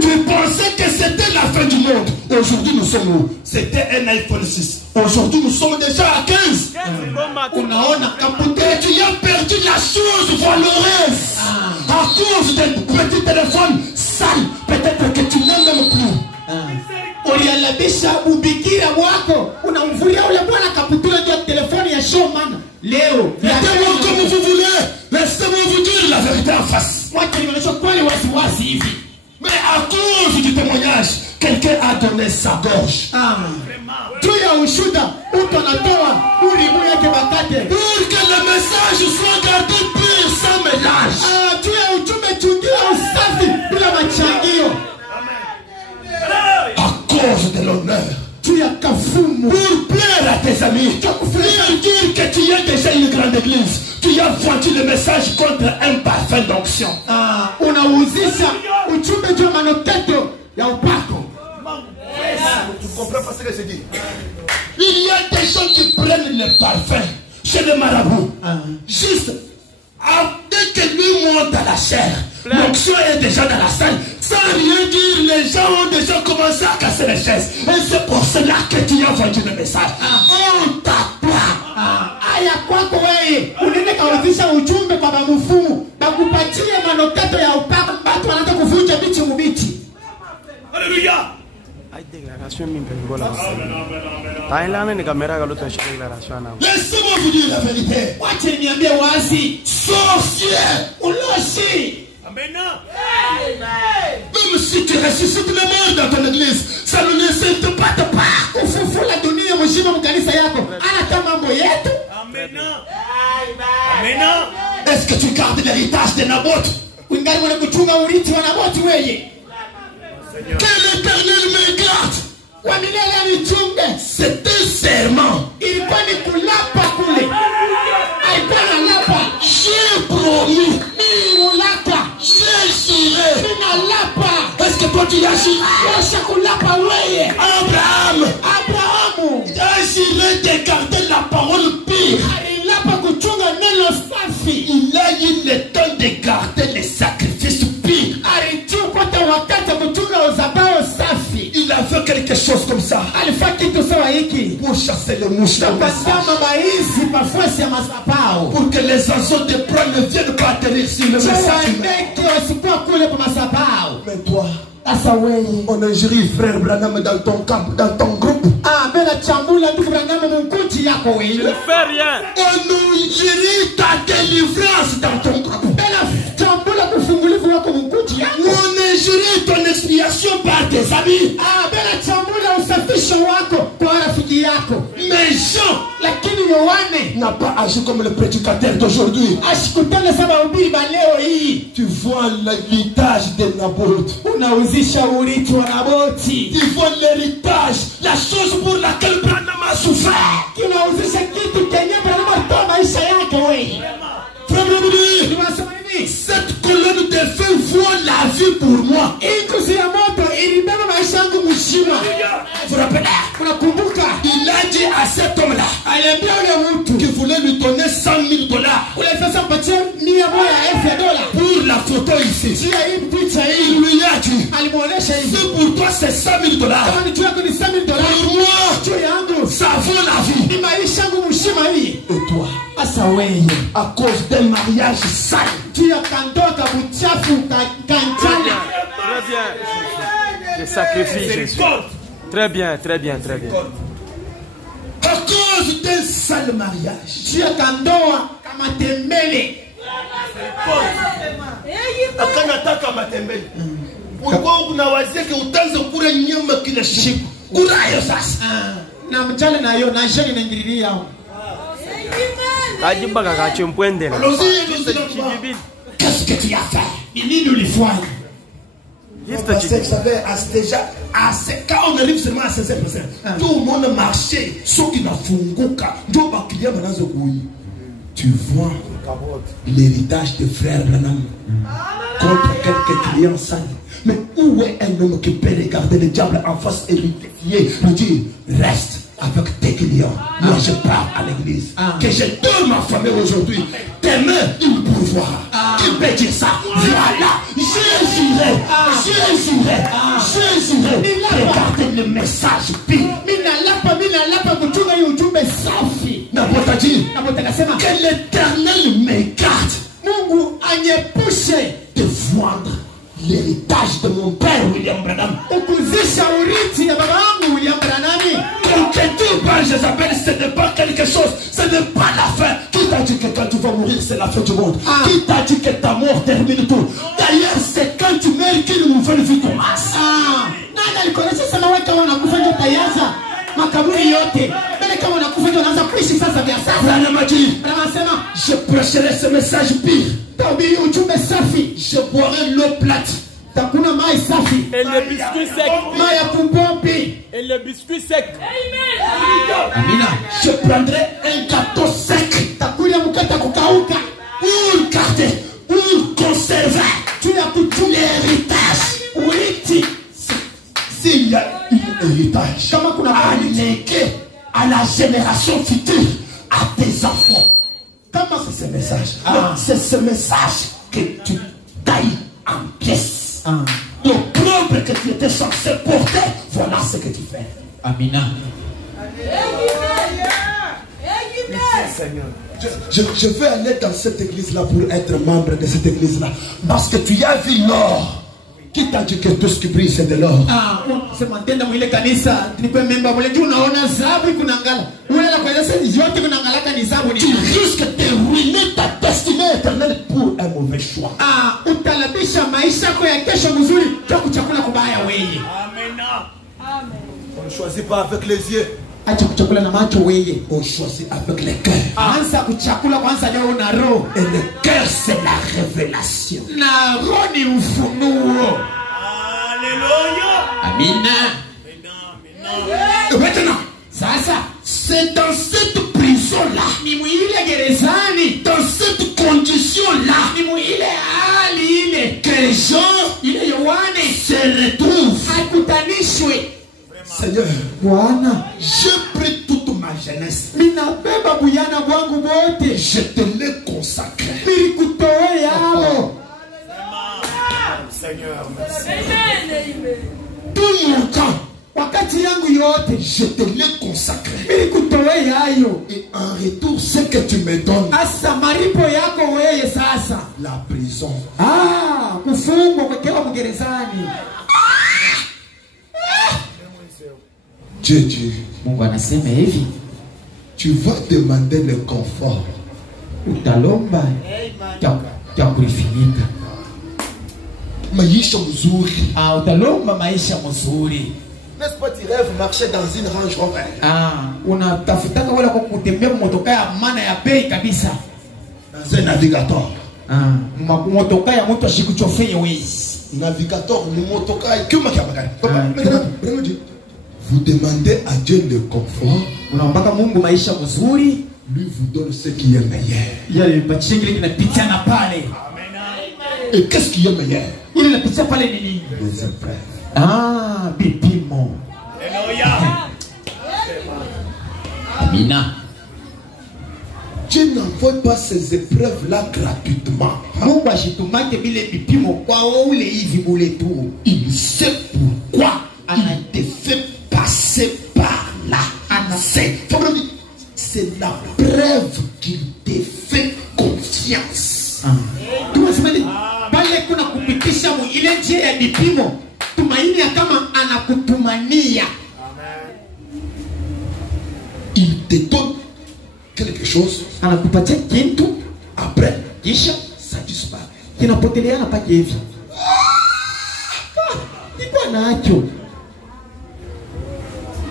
Tu pensais que c'était la fin du monde. Aujourd'hui, nous sommes où? C'était un iPhone 6. Aujourd'hui, nous sommes déjà à 15. Unaona kaputula. Et tu as perdu la chose valeureuse à cause d'un petit téléphone sale. Peut-être que tu n'aimes même plus. Ulialabisha ubikira wako. Unamvulia ule bwana kaputula ndio telefoni ya showman. Leo. Mettez-moi comme vous voulez. Laissez-moi vous dire la vérité en face. Wacha nionyeshe kweli wasiwasi hivi. Mais à cause du témoignage, quelqu'un a donné sa gorge. Tu ya ushuda, mtu anatoa ulimu yake bakate. Pour que le message soit gardé pur sans mélange. Tu ya ujumbe chungia usafi bila machangio. À cause de l'honneur. Tu ya kafumu. Pour plaire à tes amis. Pour dire que tu es déjà une grande église. Tu as vendu le message contre un parfum d'onction. Unauzisha ujumbe juu manoteto ya upako. Tu comprends pas ce que je dis? Il y a des gens qui prennent le parfum chez les marabouts. Juste dès que lui monte à la chair, l'onction est déjà dans la salle. Sans rien dire, les gens ont déjà commencé à casser les chaises. Et c'est pour cela que tu as vendu le message. On t'applaudit. Aya kwako wewe unene kauzisha ujumbe kwa bamufumu bakupatie manoteto ya upako. Watu wanaanza kuvunja bichi mubichi. Alléluia. Ay déclaration mi pengola. Tailana ni kamera galo to déclaration na. Laissez-moi vous dire la vérité. Wacha niambie wazi. Sorcier. Uloshi. Amen. Même si tu ressuscites le monde dans ton église, ça ne nécessite pas de part. Ufufula dunia mzima mkanisa yako. Ana kama mambo yetu. Amen. Amen. Est-ce que tu gardes l'héritage de Naboth? Ungali mwana kuchunga urithi wa Naboti weye. Que l'Éternel me garde. Wa milele anichunge. C'est un serment. Ilikuwa ni kulapa kule. Alikuwa analapa. J'ai promis. Ulapa. J'ai juré. Ninalapa. Est-ce que toi tu as juré? Yosha kulapa weye. Abraham Abrahamu. a juré de garder la parole pure. Alilapa kuchunga neno safi. Il a eu le temps de garder les sacrifices purs. Alichukua wakati kuchunga uzabao safi. Il a fait quelque chose comme ça Alifanya kitu sawa hiki. pour chasser les mouches dans le message. Kama maisi mafuasi ya masabao. Pour que les oiseaux de proie ne viennent pas atterrir sur le message. Ndege wasikuwa kule kwa masabao. Mais toi, On injurie frère Branham dans ton camp, dans ton groupe. Je ne fais rien. On injurie ta délivrance dans ton groupe. On injurie ton expiation par tes amis. Mais Jean n'a pas agi comme le prédicateur d'aujourd'hui. Tu vois l'héritage de Naboth. Tu vois l'héritage, la chose pour laquelle Branham a souffert. Cette colonne de feu voit la vie pour moi. Vous rappelez? Il a dit à cet homme-là qu'il voulait lui donner $100,000 pour la photo ici. Il lui a dit, c'est pour toi c'est $100,000. Pour moi, ça vaut la vie. Et toi, à cause d'un mariage sale, Très bien. Je sacrifie Jésus. Très bien, très bien, très bien. à cause d'un sale mariage, akanataka matembele ulikuwa unawazia utaanza kula nyama kila siku. Kulayo sasa na mchana nayo na jeni naingililia kajimba kachempwende la qu'est-ce que tu as fait? Nini ulifanya? Parce que savez à ce quand on arrive seulement à 16%, tout le monde marchait, ceux qui nafunguka, ndio bakilia banazo kuyi. Tu vois l'héritage de frère Branham contre quelques clients sales. Mais où est un homme qui peut regarder le diable en face et lui défier, lui dire reste avec tes clients. Moi je pars à l'église. Que je donne ma famille aujourd'hui. Demain il pourvoira. Qui peut dire ça? Voilà. Jésus. Regardez le message pire. Que l'Éternel me garde de vendre l'héritage de mon père William Branham. Quand tu parles Jézabel, ce n'est pas quelque chose, ce n'est pas la fin. Qui t'a dit que quand tu vas mourir, c'est la fin du monde? Qui t'a dit que ta mort termine tout? D'ailleurs, c'est quand tu meurs qu'une nouvelle vie commence. Branham a dit, je prêcherai ce message pire. Je boirai l'eau plate. Et le biscuit sec. Et le biscuit sec. Amina. Je prendrai un gâteau sec pour garder, pour conserver l'héritage. S'il y a un héritage à léguer à la génération future, à tes enfants. Comment c'est ce message? C'est ce message que tu tailles en pièces. L'opprobre que tu étais censé porter, voilà ce que tu fais. Amina. Merci Seigneur. Je veux aller dans cette église-là pour être membre de cette église-là. Parce que tu as vu l'or. Qui t'a dit que tout ce qui brille c'est de l'or? Tu risques de ruiner ta destinée éternelle pour un mauvais choix. On ne choisit pas avec les yeux. On choisit avec les cœurs. Et le cœur c'est la révélation. Alléluia. Amina. Et maintenant, c'est dans cette prison-là, dans cette condition-là, que les gens se retrouvent. Seigneur, j'ai pris toute ma jeunesse. Je te l'ai consacré. Seigneur, merci. Tout mon temps, je te l'ai consacré. Et en retour, ce que tu me donnes, la prison. Dieu dit, Mungu anasema hivi, tu vas demander le confort. utalomba cha kulifinyika. Maisha mzuri. Utalomba maisha mazuri. N'est-ce pas, tu rêves marcher dans une Range Rover? Unatafutaka wala kwa kutembea motoka ya maana ya bei kabisa. Dans un navigateur. Motoka ya mtu ashikuchofee wewe. Navigateur ni motoka ikiwa kiabagani. Maintenant, vous demandez à Dieu le confort. Unaombaka Mungu maisha mazuri, lui vous donne ce qui est meilleur. Yale mpatie kile kinapitia na pale. Et qu'est-ce qui est meilleur? Ile inapitia pale ni nini? Les épreuves. Bipimo. Alléluia. Amina. Dieu n'envoie pas ces épreuves-là gratuitement. Mungu ashitumake bile bipimo kwa ule hivi bule tu. Il sait pourquoi il te fait passer par là. C'est la preuve qu'il te fait confiance. Pale kuna kupitisha ile njia ya bipimo, tumaini ya kama anakutumania. Il te donne quelque chose, anakupatia kitu, après kisha ça disparaît. Kinapotelea hapa hivi. Ipo nacho.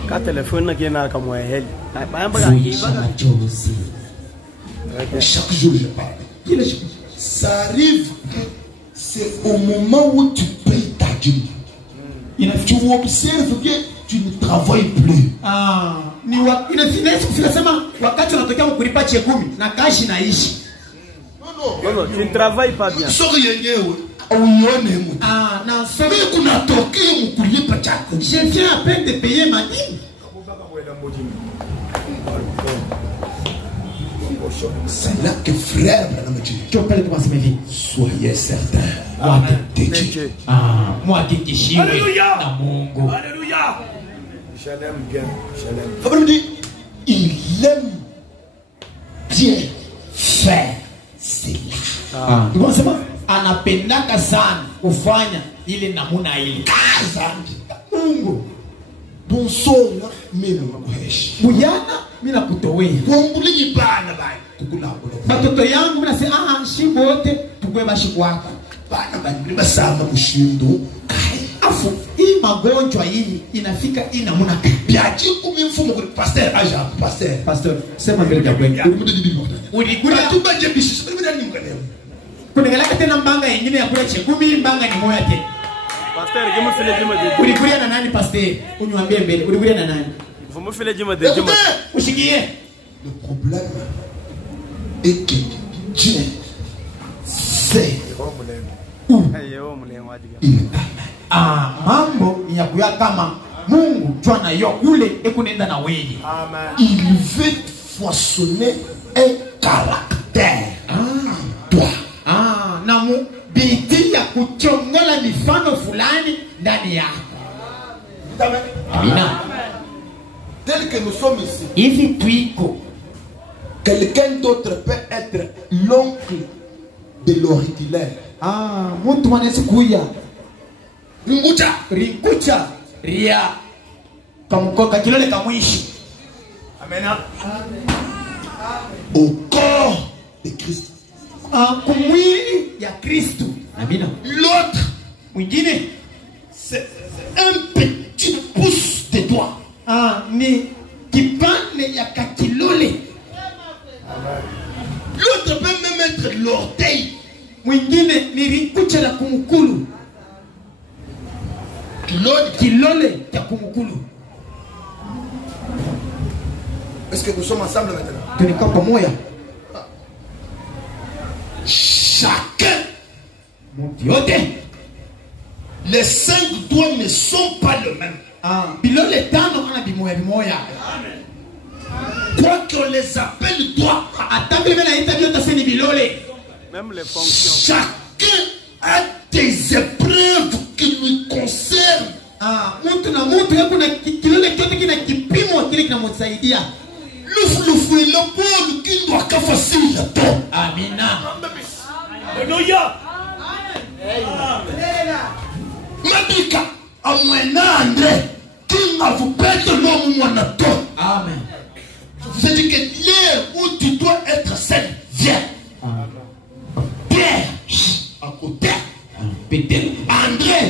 Ka telefone na kina kama heli. Chaque jour je parle. Ça arrive, c'est au moment où tu payes ta dîme. Tu observes que tu ne travailles plus. Inasema wakati unatokea kulipa cheki 10 na kashi naishi. Non, tu ne travailles pas bien. Sori yenyewe uione mtu. Na sori mimi kunatokea mkulipa chako. Je viens à peine de payer ma dîme. C'est là que frère Branham dit. Soyez certains. Alléluia. Alléluia. Je l'aime bien. Je l'aime. Branham dit, il aime bien faire cela. Tunasema anapendaka sana kufanya ile namuna ile. Kaza Mungu. Bonsona mimi nakuheshimu. Buyana mimi nakutowea. Kumbuli bana bana. Kukulabula. Watoto yangu mimi nasema shimbo wote tukwe bashi kwako. Bana bana basama kushindo. Afu hii magonjwa hii inafika namuna Biaji kumimfumo kwa pastor aja pastor. Sema mbele ya kweli. Ulikula tuba jebishi sibiri ni mkaneo. Kunegeleka tena mbanga nyingine ya kula chekumi mbanga ni moja tena. Pasteur, je me fais le dîme de Dieu. Ulikulia na nani pasteur? Uniambie mbele. Ulikulia na nani? Vous me faites le dîme de Dieu. Ushikie. Le problème est que Dieu sait où il est. Mambo ya kuya kama Mungu tu anayo kule ekunenda na wewe. Amen. Il veut façonner un caractère. Toi. Na biti ya kuchongola mifano fulani ndani yako. Amina. Tel que nous sommes ici. Hivi tuiko. Quelqu'un d'autre peut être l'oncle de l'auriculaire. Mtu mwanesi kuya. Rinkucha. Ria. Kamukoka kilole kamwishi. Amen. Au corps de Christ. Kumwili ya Kristo. Amina. L'autre, Mwingine c'est un petit pouce de doigt. Ni kipande ya kakilole. L'autre peut même être l'orteil. Mwingine ni rinkucha la kumukulu. Kilole ya kumukulu. Est-ce que nous sommes ensemble maintenant? Tunakuwa pamoja. Chacun, Yote. les 5 doigts ne sont pas les mêmes. Bilole tano ana bimoya. Quoi qu'on les appelle doigts, Atabile na itabi yote seni bilole. Même les fonctions. chacun a des épreuves qui lui concernent. Mtu na mtu yako na kilole chote kina kipimo kile kinamsaidia. Lufu est le bon qui doit qu'à facile. Amina. Alléluia. Madika, amwena André, Amen. Je vous ai dit que l'heure où tu dois être seul, viens. Pierre, à côté. Péter. André,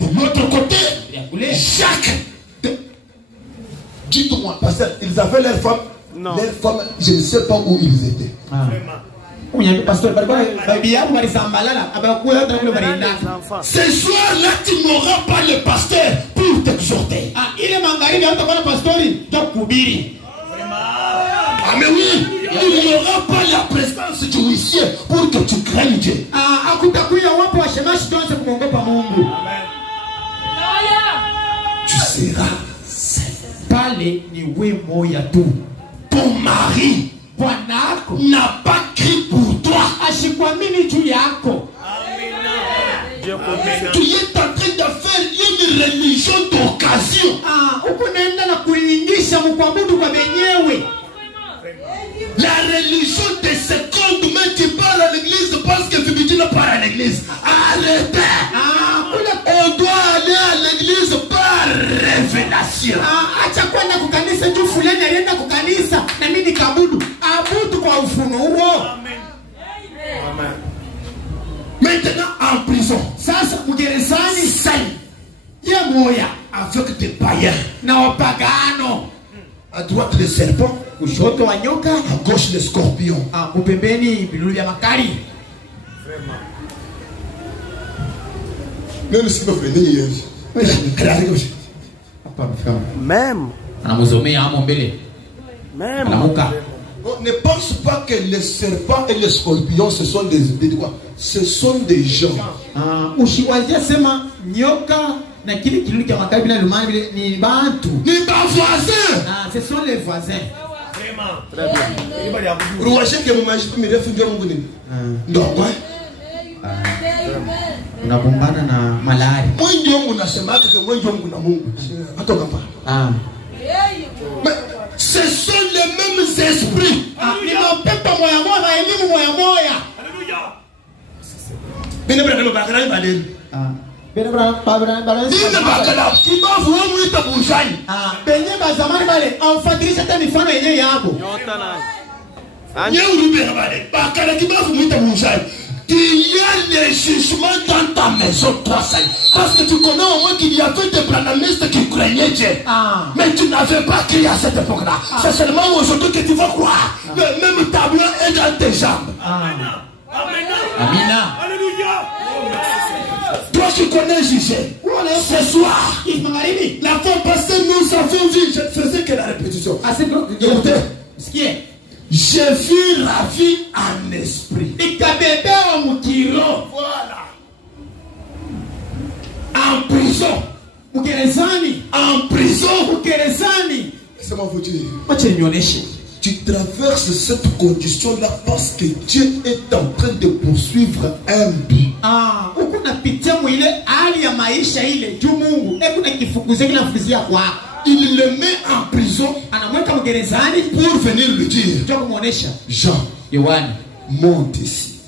de l'autre côté. Jacques. Dites-moi, parce qu'ils avaient leur femme. Non. Leur femme, je ne sais pas où ils étaient. Ce soir-là, tu n'auras pas le pasteur pour t'exhorter. Ah, mais oui, il n'y aura pas la présence du huissier pour que tu craignes Dieu. Tu seras ton mari n'a pas crié pour toi. Tu es en train de faire une religion d'occasion. La religion des secondes, mais tu pars à l'église parce que tu ne pars à l'église. Arrêtez. On doit aller à l'église par révélation. Maintenant en prison, avec des païens, à droite les serpents, à gauche les scorpions. Même si vous venez Même. ne pense pas que les serpents et les scorpions ce sont des quoi? Ce sont des gens. Ni pas voisins. Ce sont les voisins. Roger que mon mari me réfugie au Muguni. Donc ouais. Unagombana na malari. Moi ndio unasema que moi ndio kuna Mungu. Atoka pa. Mais ce sont les mêmes esprits. Nimepepa moya moya na elimu moya moya. Alléluia. Bene brother lo bakala ibadeni. Bene brother Dine bakala kibavu wa mwita bushani. Benye bazamani bale amfadilisha hata mifano yenyewe yabo. Nyota na. Nyeurubi habari. Bakala kibavu mwita bushani. Il y a les jugements dans ta maison, toi seul. Parce que tu connais au moins qu'il y avait des branamistes qui craignaient Dieu. Mais tu n'avais pas crié à cette époque-là. C'est seulement aujourd'hui que tu vas croire. Le même tableau est dans tes jambes. Amina. Alléluia. Toi tu connais Jugé. Ce soir, la fois passée, nous avons vu, je ne faisais que la répétition. Écoutez, ce qui est. J'ai vu la vie en esprit. Voilà. En prison. En prison. Laissez-moi vous dire. Tu traverses cette condition-là parce que Dieu est en train de poursuivre un but. Il le met en prison pour venir lui dire, Jean, monte ici.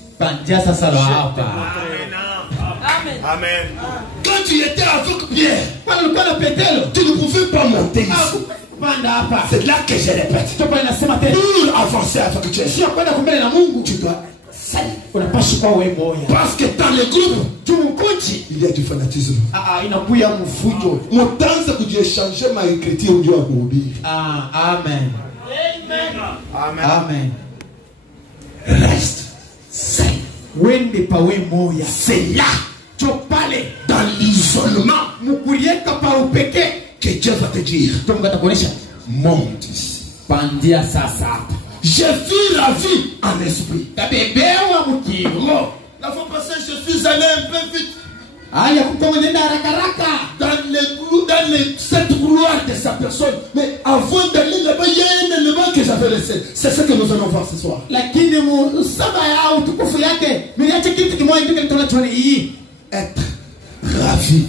Amen. Quand tu étais avec Pierre, tu ne pouvais pas monter ici. C'est là que je répète. Pour avancer avec Dieu, tu dois parce que dans le groupe, il y a du fanatisme. Mon temps, c'est que Dieu changé ma écriture. Dieu a obéi. Amen. Amen. Reste seul. C'est là, dans l'isolement, que Dieu va te dire, monte ici. J'ai vu la vie en esprit. La fois passée, je suis allé un peu vite. Dans les 7 couloirs de sa personne. Mais avant d'aller là-bas, il y a un élément que j'avais laissé. C'est ce que nous allons voir ce soir. Être ravi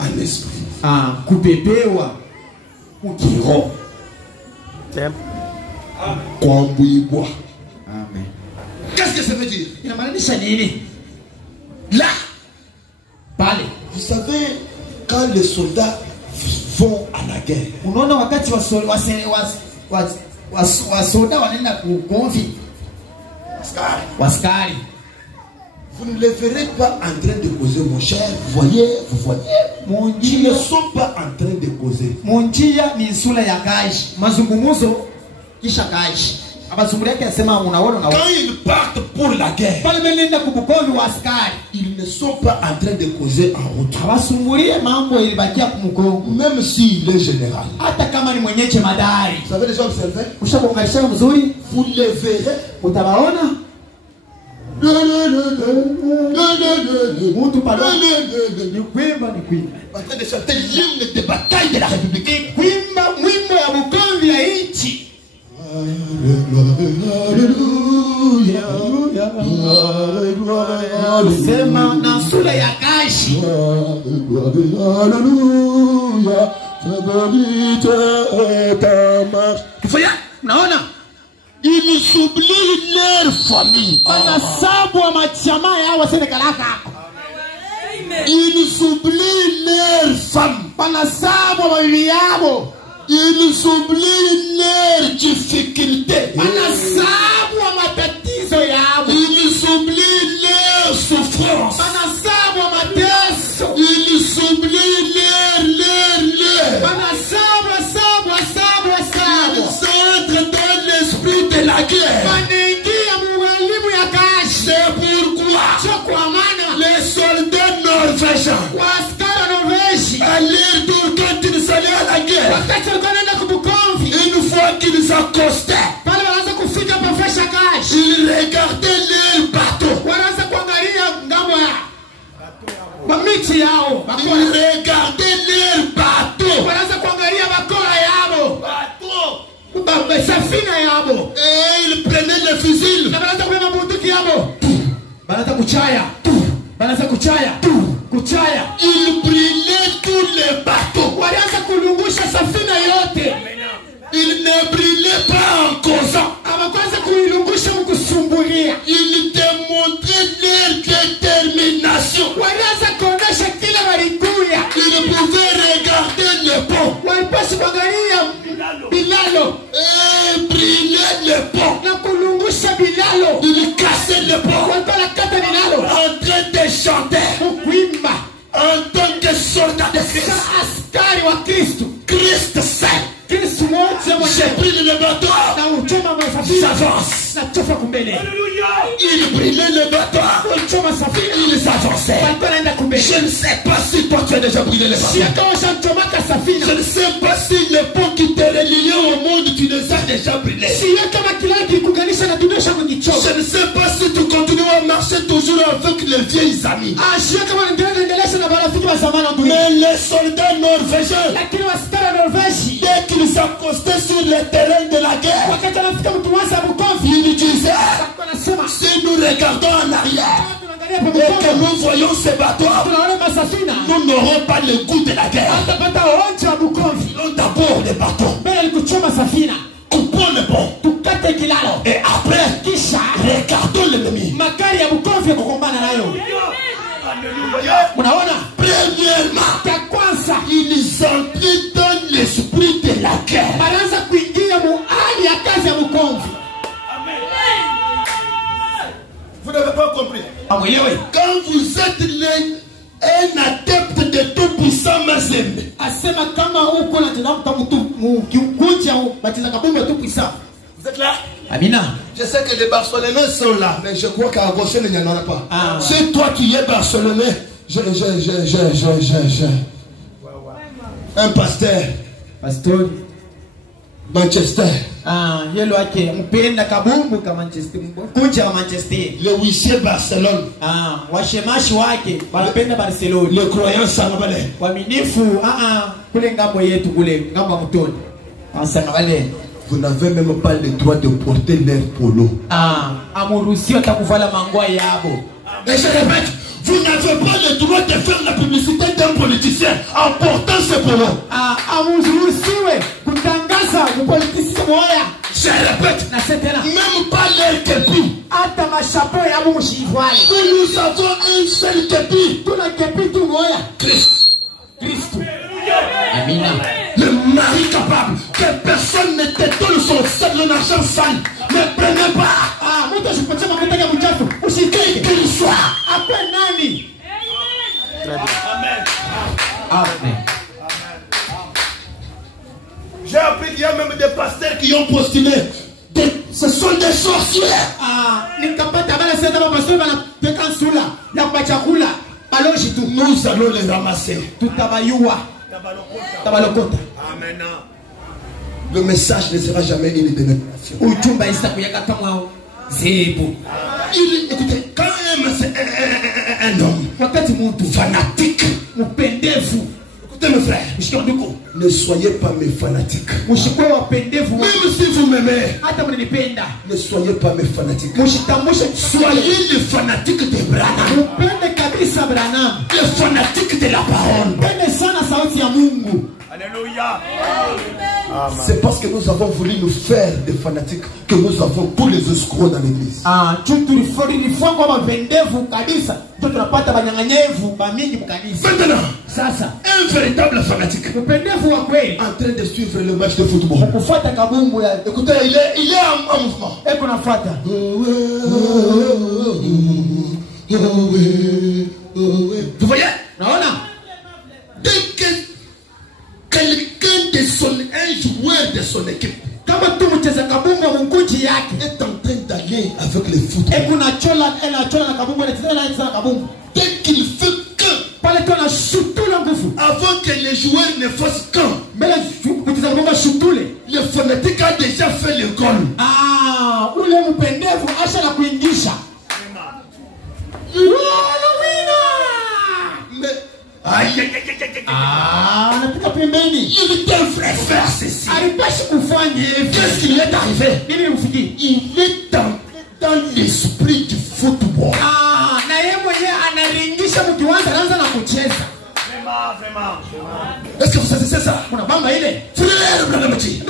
en esprit. Amen. Qu'est-ce que ça veut dire? Là, vous savez, quand les soldats vont à guerre. Unaona wakati wasoda wanaenda kukonfi waskari. Vous ne les verrez pas en train de causer, mon cher. Vous voyez. Ils ne sont pas en train de causer. Monjia ni sura ya kaji. Mazungumuzo kisha kaji. Quand ils partent pour la guerre, ils ne sont pas en train de causer en route. Même s'il est général. Vous avez déjà observé? Vous les verrez. En train de chanter l'hymne de bataille de la République. Sema na sura ya kashi. Naona ils oublient leur famille. Ils oublient leur femme. Ils oublient leurs difficultés. Ils oublient leurs souffrances. Ils oublient leur. Ils entrent dans l'esprit de la guerre. C'est pourquoi les soldats norvégiens, à leur tour, quand ils allaient à la guerre, une fois qu'ils accostaient, ils regardaient leur bateau. Ils regardaient leur bateau. Et ils prenaient le fusil. Ils brûlaient tous les bateaux. Ils ne brûlaient pas en causant. Ils démontraient leur détermination. Ils pouvaient regarder le pont. Et brûler le pont. Ils cassaient le pont. En train de chanter. En tant que soldat de Christ. Christ sait. J'ai pris le bateau. J'avance. Il brûlait le bateau. Ils avançaient. Je ne sais pas si toi tu as déjà brûlé le bateau. Je ne sais pas si les ponts qui te reliaient au monde tu les as déjà brûlés. Je ne sais pas si tu continues à marcher toujours avec les vieilles amis. Mais les soldats norvégiens, dès qu'ils s'accostaient sur le terrain de la guerre, ils disaient, si nous regardons en arrière et que nous voyons ces bateaux, nous n'aurons pas le goût de la guerre. Non, d'abord les bateaux, coupons le pont, et après regardons l'ennemi. Premièrement, ils entrent dans l'esprit de la guerre. Vous n'avez pas compris. Quand vous êtes un adepte de tout puissant Mazembe, vous êtes là? Amina. Je sais que les Barcelonais sont là, mais je crois qu'à gauche il n'y en aura pas. C'est toi qui es Barcelonais. Un pasteur. Manchester. Le huissier Barcelone. Le croyant Sangabalé. Vous n'avez même pas le droit de porter leur polo. Et je répète, vous n'avez pas le droit de faire la publicité d'un politicien en portant ce polo. Je répète, même pas leur képi. Nous avons un seul képi. Christ. Amina. Le mari capable, que personne ne t'étonne son seul de l'argent sale. Ne prenez pas. Qu'il soit. Amen. Amen. J'ai appris qu'il y a même des pasteurs qui ont postulé. Ce sont des sorcières. Nous allons les ramasser. Amen. Le message ne sera jamais une dénomination. Écoutez, quand un homme fanatique, écoutez mes frères, ne soyez pas mes fanatiques. Même si vous m'aimez, ne soyez pas mes fanatiques. Soyez les fanatiques de Branham, les fanatiques de la parole. Alléluia. C'est parce que nous avons voulu nous faire des fanatiques que nous avons tous les escrocs dans l'église. Maintenant, un véritable fanatique en train de suivre le match de football. Écoutez, il est en mouvement. Vous voyez? Dès que quelqu'un de un joueur de son équipe est en train d'aller avec les football, dès qu'il fait qu'un, avant que les joueurs ne fassent qu'un, le fanatique a déjà fait le goal. Il était un vrai frère ceci. Qu'est-ce qui lui est arrivé? Il est dans l'esprit du football. Est-ce que vous savez ça? Frère Branhamati,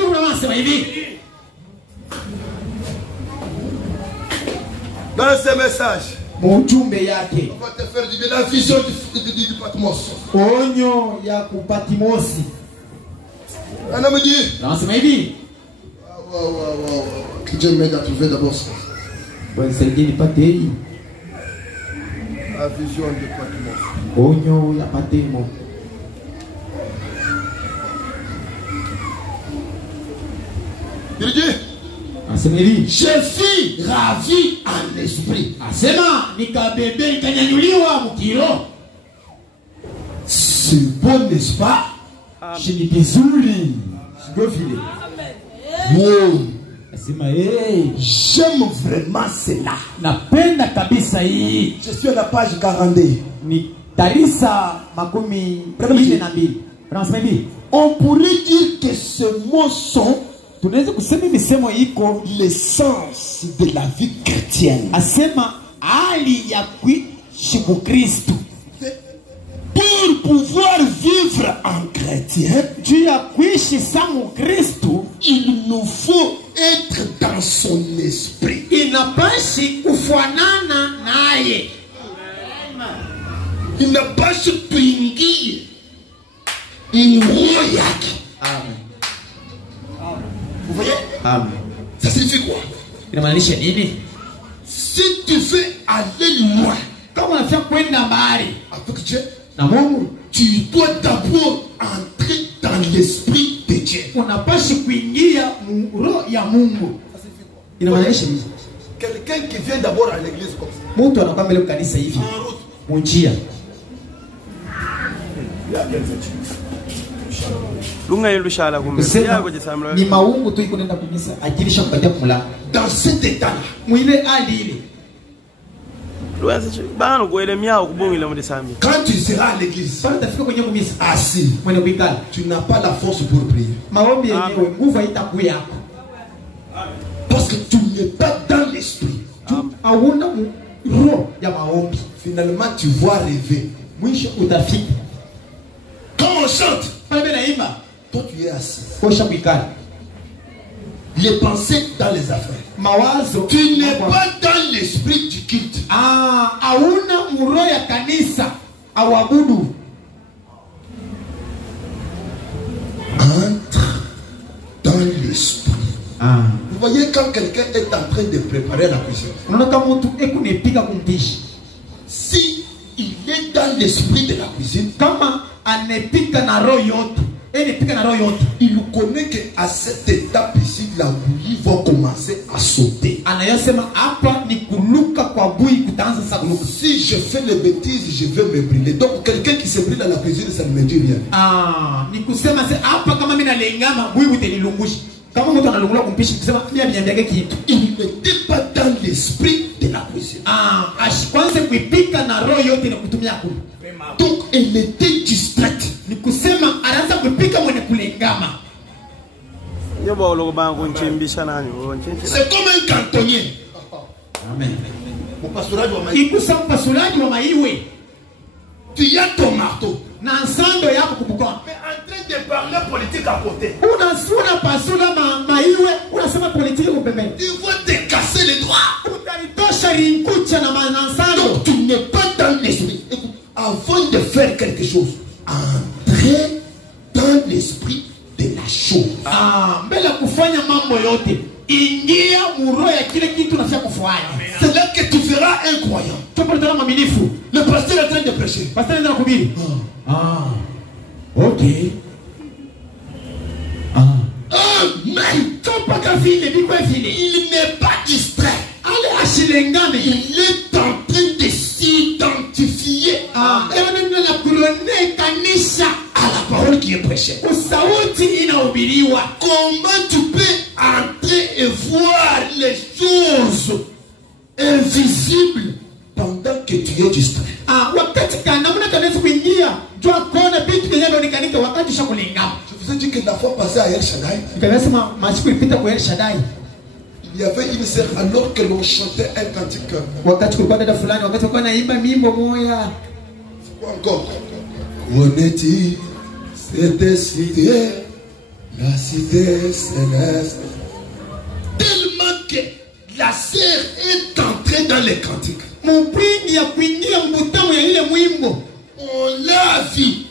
dans ce message, on va te faire du bien, la vision du Patmos. Un homme dit, que Dieu m'aide à trouver d'abord ça. La vision du Patmos. Il dit, je suis ravi en esprit. C'est bon, n'est-ce pas? Wow. J'aime vraiment cela. Je suis à la page 42. On pourrait dire que ce mot sont l'essence de la vie chrétienne. Pour pouvoir vivre en chrétien, il nous faut être dans son esprit. Il n'a pas se pinguer. Amen. Vous voyez? Amen. Ça signifie quoi? Si tu veux aller loin avec Dieu, tu dois d'abord entrer dans l'esprit de Dieu. Quelqu'un qui vient d'abord à l'église comme ça, en route, dans cet état-là, quand tu seras à l'église assis, tu n'as pas la force pour prier. Parce que tu n'es pas dans l'esprit. Finalement, tu vois rêver. Quand on chante, toi tu es assis. Les pensées dans les affaires. Tu n'es pas dans l'esprit du culte. Entre Vous voyez, quand quelqu'un est en train de préparer la cuisine, si il est dans l'esprit de la cuisine, il connaît qu'à cette étape ici, la bouillie va commencer à sauter. Si je fais les bêtises, je vais me brûler. Donc quelqu'un qui se brûle dans la cuisine, ça ne me dit rien. Il n'était pas dans l'esprit de la cuisine. Donc elle était distraite. C'est comme un cantonnier. Amen. Tu as ton marteau. Mais en train de parler politique à côté. Tu vas te casser les doigts. Donc tu n'es pas dans l'esprit. Avant de faire quelque chose, entrez dans l'esprit de la chose. C'est là que tu feras un croyant. Le pasteur est en train de prêcher. Ok. Amen. Il n'est pas distrait. Il est en train de s'identifier à la parole qui est prêchée. Comment tu peux entrer et voir les choses invisibles pendant que tu es distrait? Je vous ai dit que la fois passée à El Shaddai, il y avait une sœur alors que l'on chantait un cantique. Quoi encore? Connais-tu cette cité, la cité céleste? Tellement que la sœur est entrée dans les cantiques. On l'a vu.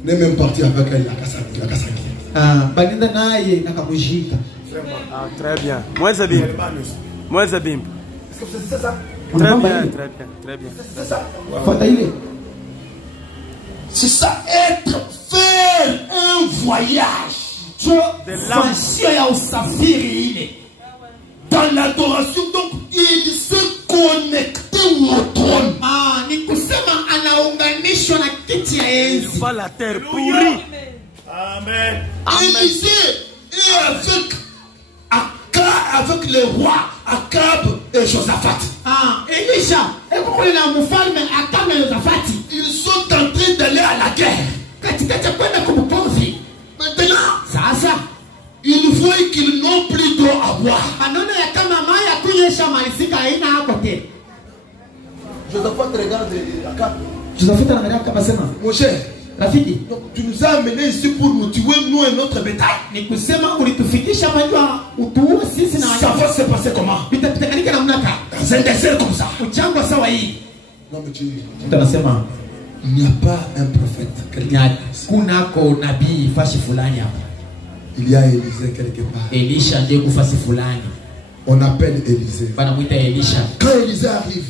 On est même parti avec elle, la Kassangi. Très bien. Moi, Zabim. Est-ce que c'est ça? Très bien. C'est ça. C'est ça, faire un voyage. Dans l'adoration, donc il se connectait au trône. Il va la terre pourrie. Amen. Élisée est avec le roi Akab et Josaphat. Ils sont en train d'aller à la guerre. Maintenant, ils voient qu'ils n'ont plus d'eau à boire. Josaphat regarde Akab. Mon cher, donc, tu nous as amenés ici pour nous tuer, nous et notre bétail. Ça va se passer comment? Dans un désert comme ça. Non, mais il n'y a pas un prophète. Il y a Élisée quelque part. On appelle Élisée. Quand Élisée arrive,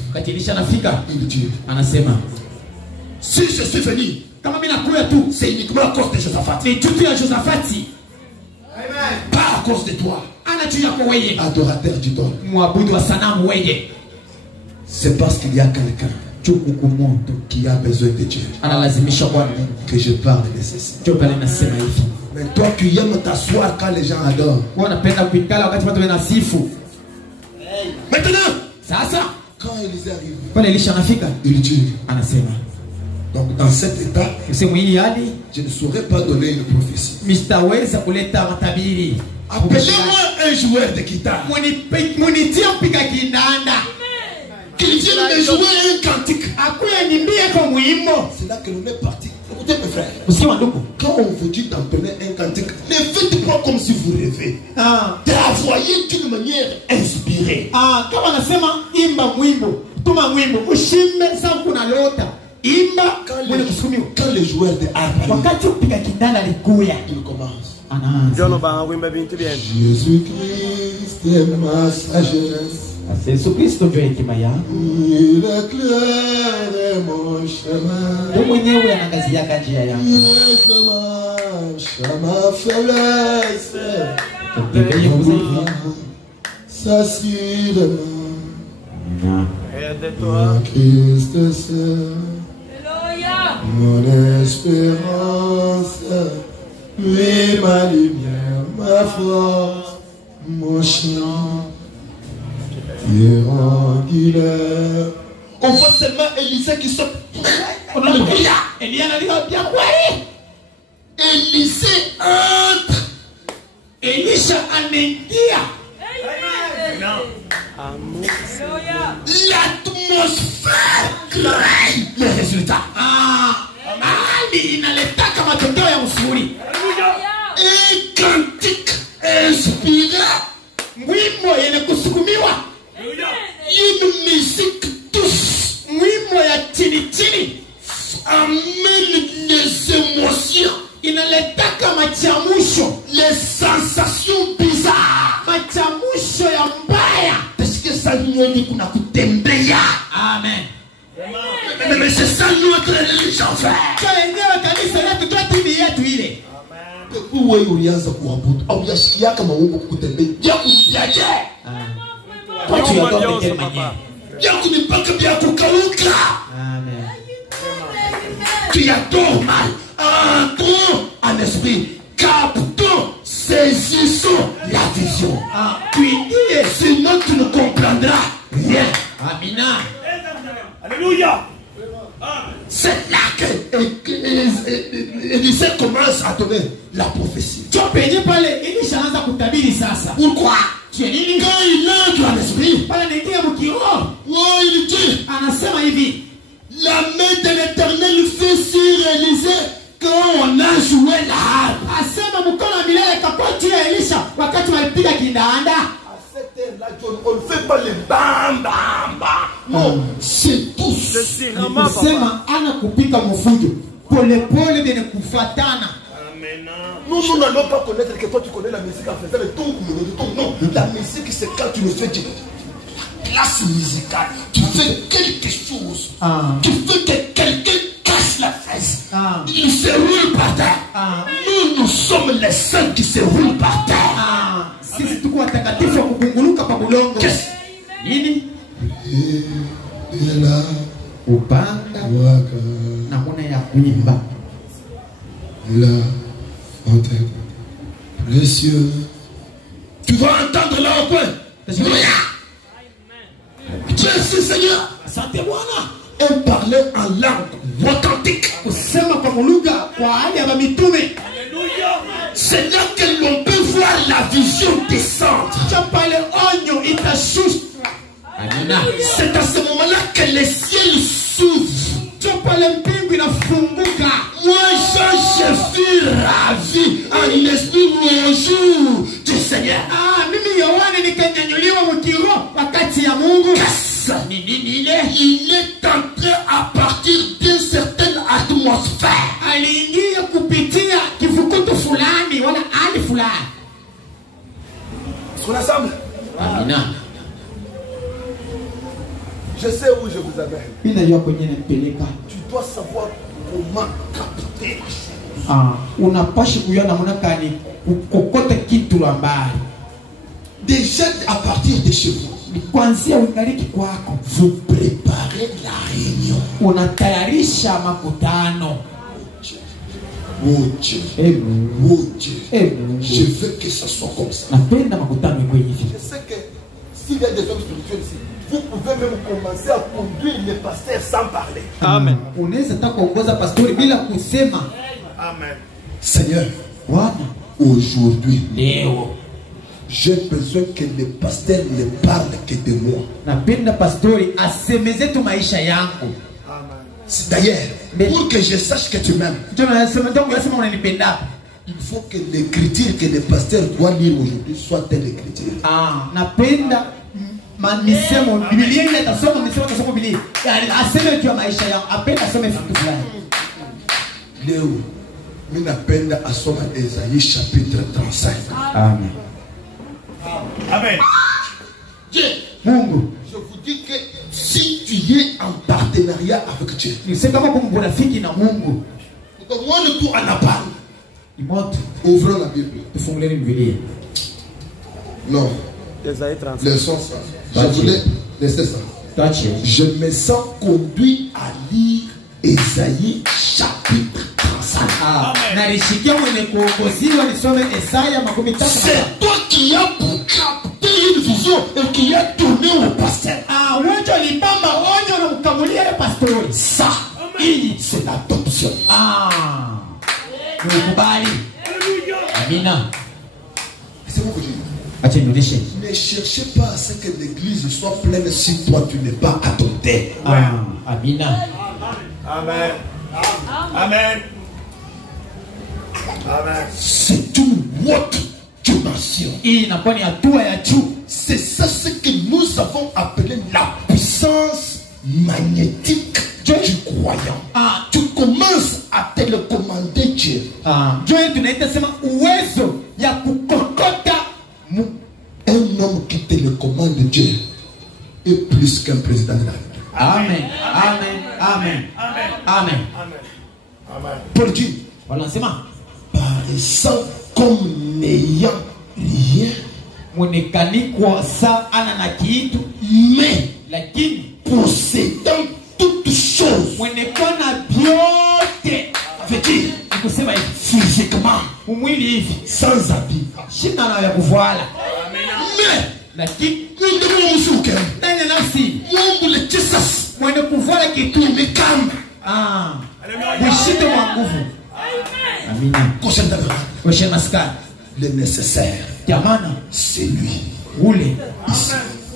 il dit, si je suis venu, c'est uniquement à cause de Josaphat. Pas à cause de toi. Adorateur d'idole. C'est parce qu'il y a quelqu'un qui a besoin de Dieu que je parle de ceci. Mais toi tu aimes t'asseoir quand les gens adorent. Maintenant, quand Élisée arrive, il dit, donc dans cet état, je ne saurais pas donner une prophétie. Appelez-moi un joueur de guitare qu'il vienne me jouer un cantique. C'est là que l'on est parti. Écoutez mes frères, quand on vous dit d'entonner un cantique, ne faites pas comme si vous rêvez. Travaillez d'une manière inspirée. imba mwenye kusukumiwa. Quand les joueurs de harpe Wakati upiga kindanda alikuya, ils commencent. anaanza. Jono ba wimba bintu bien. Jésus-Christ est ma sagesse. Yesu Kristo ndio hekima yangu. Il éclaire mon chemin. Ndio mwenyewe anaangazia njia yangu. Il marche à ma faiblesse. S'assure Aide-toi. Christ seul, mon espérance, lui ma lumière, ma force, mon chien, triangulaire. On voit seulement Élisée qui sort. On a Élie bien ouais. Élisée entre. Elisha anaingia. L'atmosphère crée les résultats. Ali inaletaka matokeo ya uzuri. Et cantique inspiré. Wimbo yenye kusukumiwa. Une musique douce. Wimbo ya chini chini. Amène les émotions. Inaletaka machamusho. Les sensations bizarres. Machamusho ya mbaya. Parce que ça nous kuna kutembea. Amen. Mais c'est ça notre religion fait. Kaenyewe kanisa letu twatimi yetu ile. Wewe ulianza kuabudu au yashikia kama Mungu kukutembea. Ya kunijaje. Kwa tu yako pekee mwenyewe. Ya kunipaka bia kukauka. Amen. Tu adores mal. Entrons en esprit. Captons, saisissons la vision. Puis sinon tu ne comprendras rien. Amina. Alléluia. C'est là que Élisée commence à donner la prophétie. Pourquoi? Quand il entre en esprit, il dit, la main de l'Éternel fait sur Élisée quand on a joué la harpe. On ne fait pas les bam bam bam. Non, c'est tout. Sema ana kupika mfujo. Pole pole de kufatana. Nous n'allons pas connaître que toi tu connais la musique en faisant le ton. Non, la musique c'est quand tu le fais la classe musicale. Tu fais quelque chose. Tu fais que quelqu'un casse la fesse. Il se roule par terre. Nous sommes les seuls qui se roulent par terre. Sisi tuko watakatifu kukunguluka pa bulongo. Nini? Upanga na kuna ya kuimba. La fontaine précieux. Tu vas entendre là au point. Dieu c'est Seigneur. Asante Bwana. On parlait en langue authentique. Kusema kwa lugha kwa hali ya mitume. C'est là que l'on peut voir la vision descendre. C'est à ce moment-là que les ciels s'ouvrent. Moi, je fus ravi en esprit mon jour du Seigneur. Il est entré à partir d'une certaine atmosphère. Est-ce qu'on assemble? Amina. Je sais où je vous amène. Tu dois savoir comment capter la chose. Déjà à partir de chez vous, vous préparez la réunion. Oh Dieu, oh Dieu, je veux que ça soit comme ça. Je sais que s'il y a des hommes spirituels ici, vous pouvez même commencer à conduire les pasteurs sans parler. Amen. Amen. Seigneur, aujourd'hui, j'ai besoin que les pasteurs ne parlent que de moi. D'ailleurs, pour que je sache que tu m'aimes, il faut que l'écriture que les pasteurs doivent lire aujourd'hui soit telle écriture. misemo Biblia ile tasoma misemo tasoma Biblia. Aseme tu maisha yao, apenda asome vitu fulani. Leo mimi napenda asoma Esaïe chapitre 35. Amen. Amen. Mungu, Je vous dis que si tu es en partenariat avec Dieu, c'est kama kumrafiki na Mungu. donc moi le tout en appart. Imoto, Ouvrons la Bible. tufungulie Biblia. Non, Esaïe 35. le son ça. Je voulais laisser ça. Tachi. Je me sens conduit à lire Esaïe chapitre 35. Ah, narishikia mwenye kuongoziwa nisome Isaya 13. C'est toi qui as capté une vision et qui as tourné au pasteur. Ah, wewe ulipamba onyo na mkamulia ile pastori. Ça, c'est l'adoption. Ah. Mkubali. Amina. C'est vous que je dis. Acha nirudishe. Ne cherchez pas à ce que l'église soit pleine si toi tu n'es pas adopté. Ah, Amina. Amen. Amen. Amen. C'est une autre dimension. Hii inakuwa ni hatua ya juu. C'est ça ce que nous avons appelé la puissance magnétique du croyant. Ah. Tu commences à télécommander Dieu. Ah, Joel tunaita sema uwezo ya kukokota Un homme qui télécommande Dieu est plus qu'un président de la République. Amen. Amen. Amen. Amen. Amen. Pour Dieu, Wanasema paraissant comme n'ayant rien, mwonekani kwa saa ana na kitu mais lakini possédant toutes choses. mwonekana na vyote. Veut dire Ni kusema hivi physiquement, mwili hivi sans habit. shina na ya kuvala Mais lakini nous devons nous souvenir. ndani ya nafsi Mungu le Jesus, mwenye kuvala kitu imekamba ah ushinde kwa nguvu. Amina. concernant Kwa maskani le nécessaire. jamana C'est lui. ule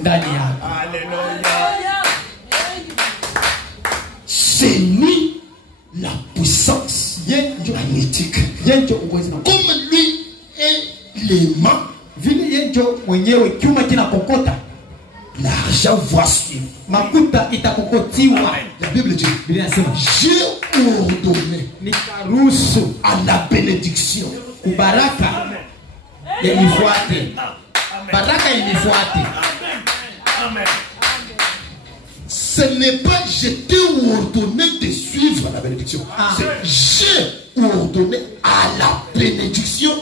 ndani yako. Alléluia. C'est lui la puissance magnétique. Yenjo uwezi na Comme lui est l'aimant, vile yenjo mwenyewe chuma kinakokota l'argent va suivre. makuta itakokotiwa. La Bible dit, Biblia inasema j'ai ordonné nikaruhusu à la bénédiction. kubaraka yanifuate, baraka yanifuate. Amen. Ce n'est pas je t'ai ordonné de suivre la bénédiction. Ah. C'est j'ai ordonné à la bénédiction.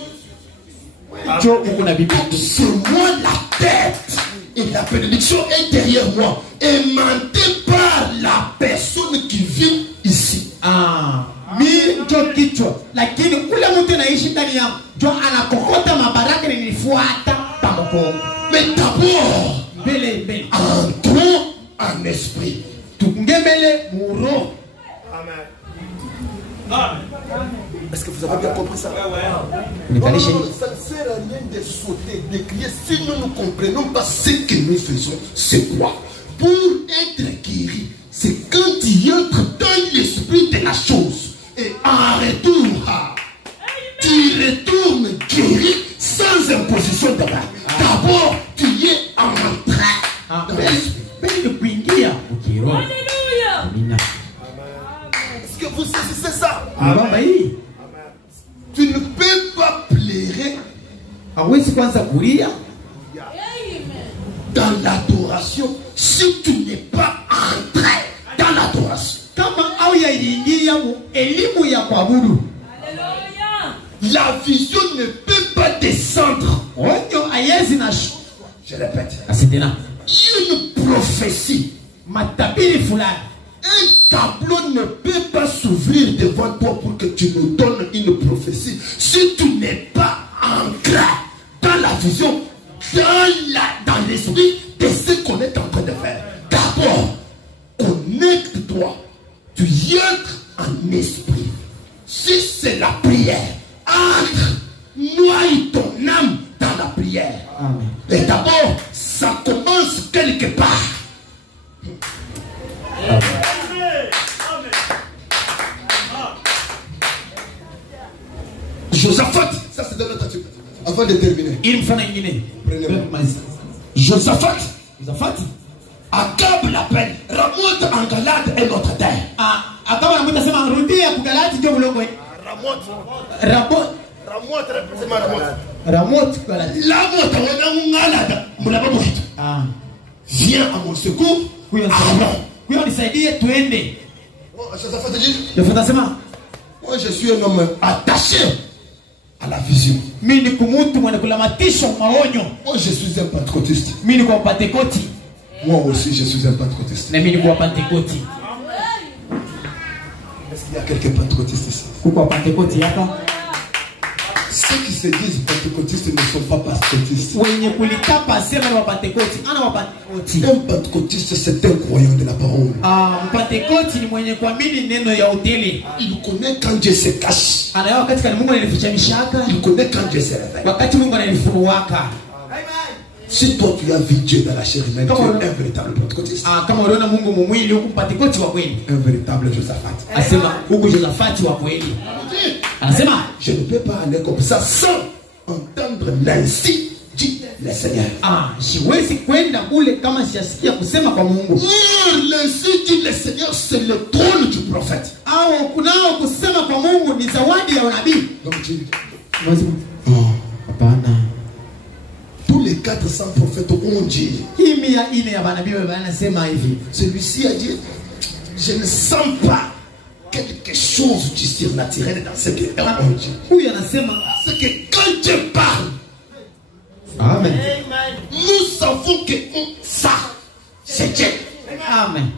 Jo uko na Biblia. Donc c'est moi la tête. Et la bénédiction est derrière moi. Aimantée par la personne qui vit ici. Ah, mi ndio kichwa, lakini ule mtu anaishi ndani yangu ndio anakokota mabaraka nilifuata pamoko. Mais d'abord, Mbele entrons en esprit. tukungemele muro. Amen. Est-ce que vous avez bien compris ça? Nikalishe Ça ne sert à rien de sauter, de crier. Si nous ne comprenons pas ce que nous faisons, c'est quoi? Pour être guéri, c'est quand tu entres dans l'esprit de la chose. Et en retour, tu retournes guéri sans imposition de main. D'abord, tu es entré dans l'esprit. Bende kuingia ukiro. Amina. Est-ce que vous saisissez ça? Baba hii Tu ne peux pas pleurer hawezi kwanza kulia dans l'adoration si tu n'es pas entré dans l'adoration. kama au yaingia mu elimu ya kuabudu. La vision ne peut pas descendre. Onyo ayezi na Je répète. asidena Une prophétie, matabiri fulani. un tableau ne peut pas s'ouvrir devant toi pour que tu nous donnes une prophétie si tu n'es pas ancré dans la vision, dans l'esprit de ce qu'on est en train de faire. D'abord, connecte-toi. Tu entres en esprit. Si c'est la prière, entre, noie ton âme dans la prière. Amen. Et d'abord, ça commence quelque part. Josaphat, ça c'est dans notre truc. Avant de terminer. Ili mfano ingine. Prenez-moi. Maliza. Josaphat Josafati Akab l'appelle. Ramoth en Galade est notre terre. akawa anamuita sema rudia kugalati ndio mlongo. Ramoth Ramoth Galati. Ramoth wana Galade mulaba muhitu. Viens à mon secours. Kuyo nisaidie tuende. Josaphat dit. Josaphat sema moi je suis un homme attaché à la vision. Mimi ni kumutu mwenye kulamatisha maonyo. Moi je suis un pentecôtiste. Mimi ni kwa Pentecote. Moi aussi je suis un pentecôtiste. Na mimi ni kwa Pentecote. Est-ce qu'il y a quelques pentecôtistes ici? Kuko Pentecote hapa? Ceux qui se disent pentecôtistes ne sont pas pentecôtistes. Wenye kulitapa sema ni wa Pentecote. Ana wa Pentecote. Un pentecôtiste c'est un croyant de la parole. Pentecote ni mwenye kuamini neno ya utele. Il connaît quand Dieu se cache. Anaelewa wakati Mungu analificha mishaka. Il connaît quand Dieu se révèle. Wakati Mungu analifunuaka. Si toi tu as vu Dieu dans la chair humaine, tu es un véritable pentecôtiste. Kama unaona Mungu mumwili huko Pentecote wa kweli. Un véritable Josaphat. Asema huko Josaphat wa kweli. Anasema je ne peux pas aller comme ça sans entendre l'ainsi dit le Seigneur. Siwezi kwenda kule kama siyasikia kusema kwa Mungu. L'ainsi dit le Seigneur, c'est le trône du prophète. Kunao kusema kwa Mungu ni zawadi ya nabii. Donc tu dis hapana. Tous les 400 prophètes ont dit. Kimia ine ya manabii wanasema hivi. Celui-ci a dit je ne sens pas quelque chose du surnaturel dans ce que on dit. Huyu anasema c'est que quand Dieu parle, amen, nous savons que ça c'est Dieu. Amen.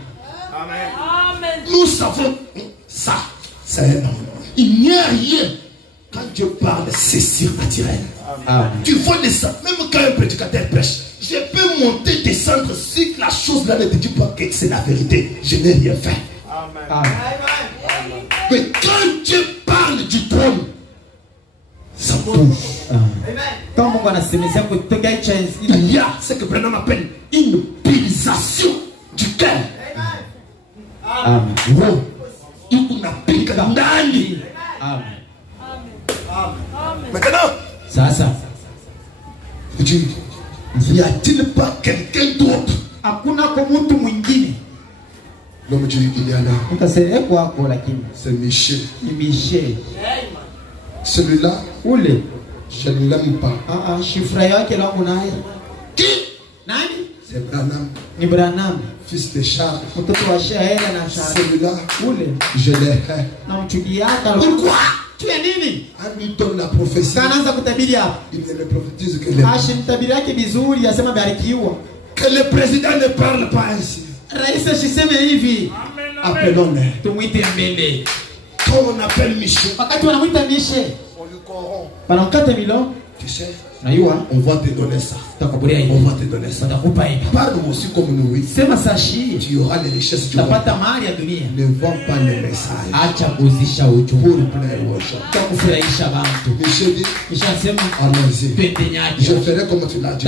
Nous savons ça c'est un homme. Il n'y a rien. Quand Dieu parle, c'est surnaturel. Tu vois les ça. Même quand un prédicateur prêche, je peux monter, descendre. Si la chose là ne te dit pas que c'est la vérité, je n'ai rien fait. Amen. Mais quand Dieu parle du trône, ça bouge. Il y a ce que Branham appelle une pulsation du cœur. Amen. Une application. Maintenant, y a-t-il pas quelqu'un d'autre? L'homme dit il y en a. C'est Michel. Celui-là, je ne l'aime pas. Qui? C'est Branham. Fils de Charles. Celui-là, je l'ai hais. Pourquoi? On lui donne la prophétie. Il ne le prophétise que les que le président ne parle pas ainsi. Appelons-le. Quand on appelle Michel, on lui corrompt. Tu sais, on va te donner ça. On va te donner ça. Parle aussi comme nous. Tu auras les richesses du monde. Ne vends pas les messages pour plaire aux gens. Michel dit, allons-y. Je ferai comme tu l'as dit.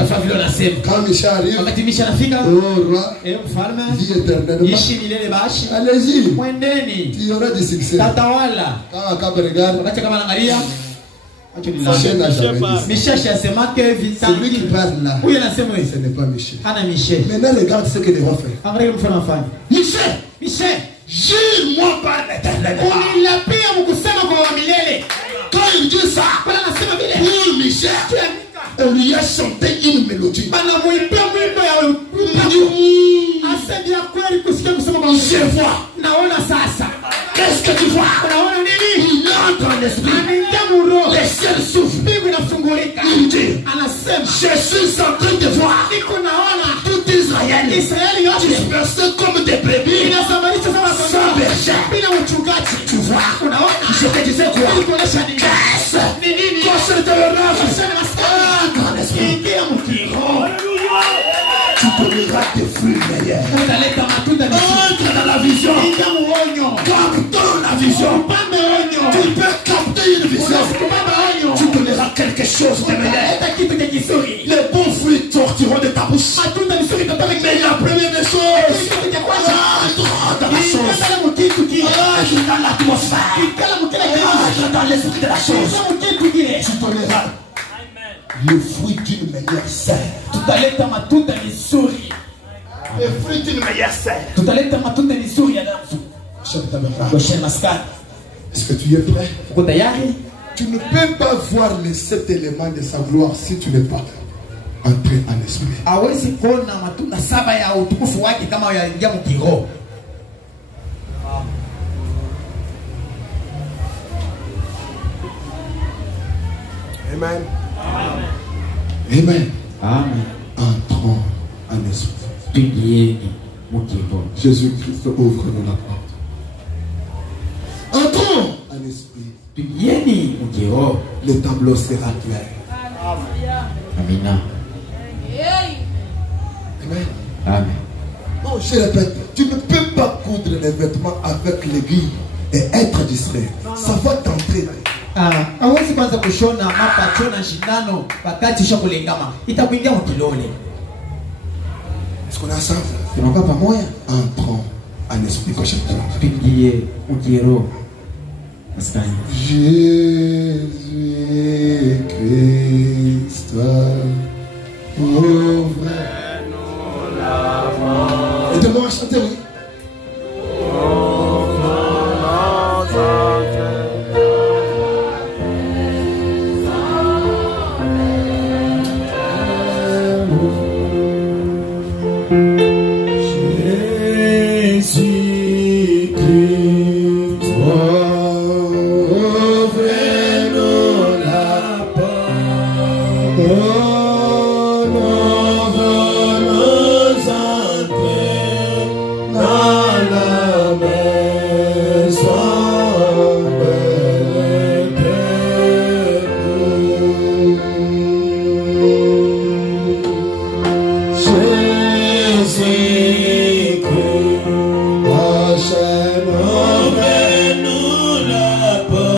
Quand Michel arrive, oh roi, vie éternellement. Allez-y. Tu auras du succès. Quand Akab regarde, Michel, celui qui parle là, ce n'est pas Michel. Maintenant, regarde ce que les rois font. Michel, jure-moi par l'Éternel. Quand il dit ça, pour Michel, on lui a chanté une mélodie. Je vois. Qu'est-ce que tu vois? Il entre en esprit. Les ciels s'ouvrent. Il dit, je suis en train de voir tout Israël dispersé comme des brebis sans berger. Tu vois? Je te disais quoi? Qu'est-ce? Qu'est-ce de l'honneur? Dans l'esprit. Tu donneras des fruits meilleurs. Entre dans la vision. Captons la vision. Tu peux capter une vision. Tu donneras quelque chose de meilleur. Les bons fruits sortiront de ta bouche. Mais la première des choses, entre dans la chose. Entre dans l'atmosphère. Entre dans l'esprit de la chose. Tu donneras le fruit d'une meilleure sève. Et fruit une meilleure serre. tutaleta matunda vizuri ya damu. Goshen maskani. Est-ce que tu es prêt? Uko tayari? Tu ne peux pas voir les 7 éléments de sa gloire si tu n'es pas entré en esprit. Hawezi kuona matunda 7 ya utukufu wake kama yaingia mkiroho. Amen. Amen. Amen. Entrons en esprit. Tuingieni mkiroho. Jésus-Christ ouvre-nous la porte. Entrons en esprit. Tuingieni mkiroho. Le tableau sera clair. Amina. Amen. Amen. Non, je répète, tu ne peux pas coudre les vêtements avec l'aiguille et être distrait. Ça va t'entrer. Hawezi kwanza kushona mapachona shindano wakati sha kulengama. Itakuingia mkilole. Est-ce qu'on a ça? Tunakaa pamoja. Entrons en esprit prochainement. Tuingie mkiroho. Maskani. Jésus-Christ, ouvre. Aidez-moi à chanter.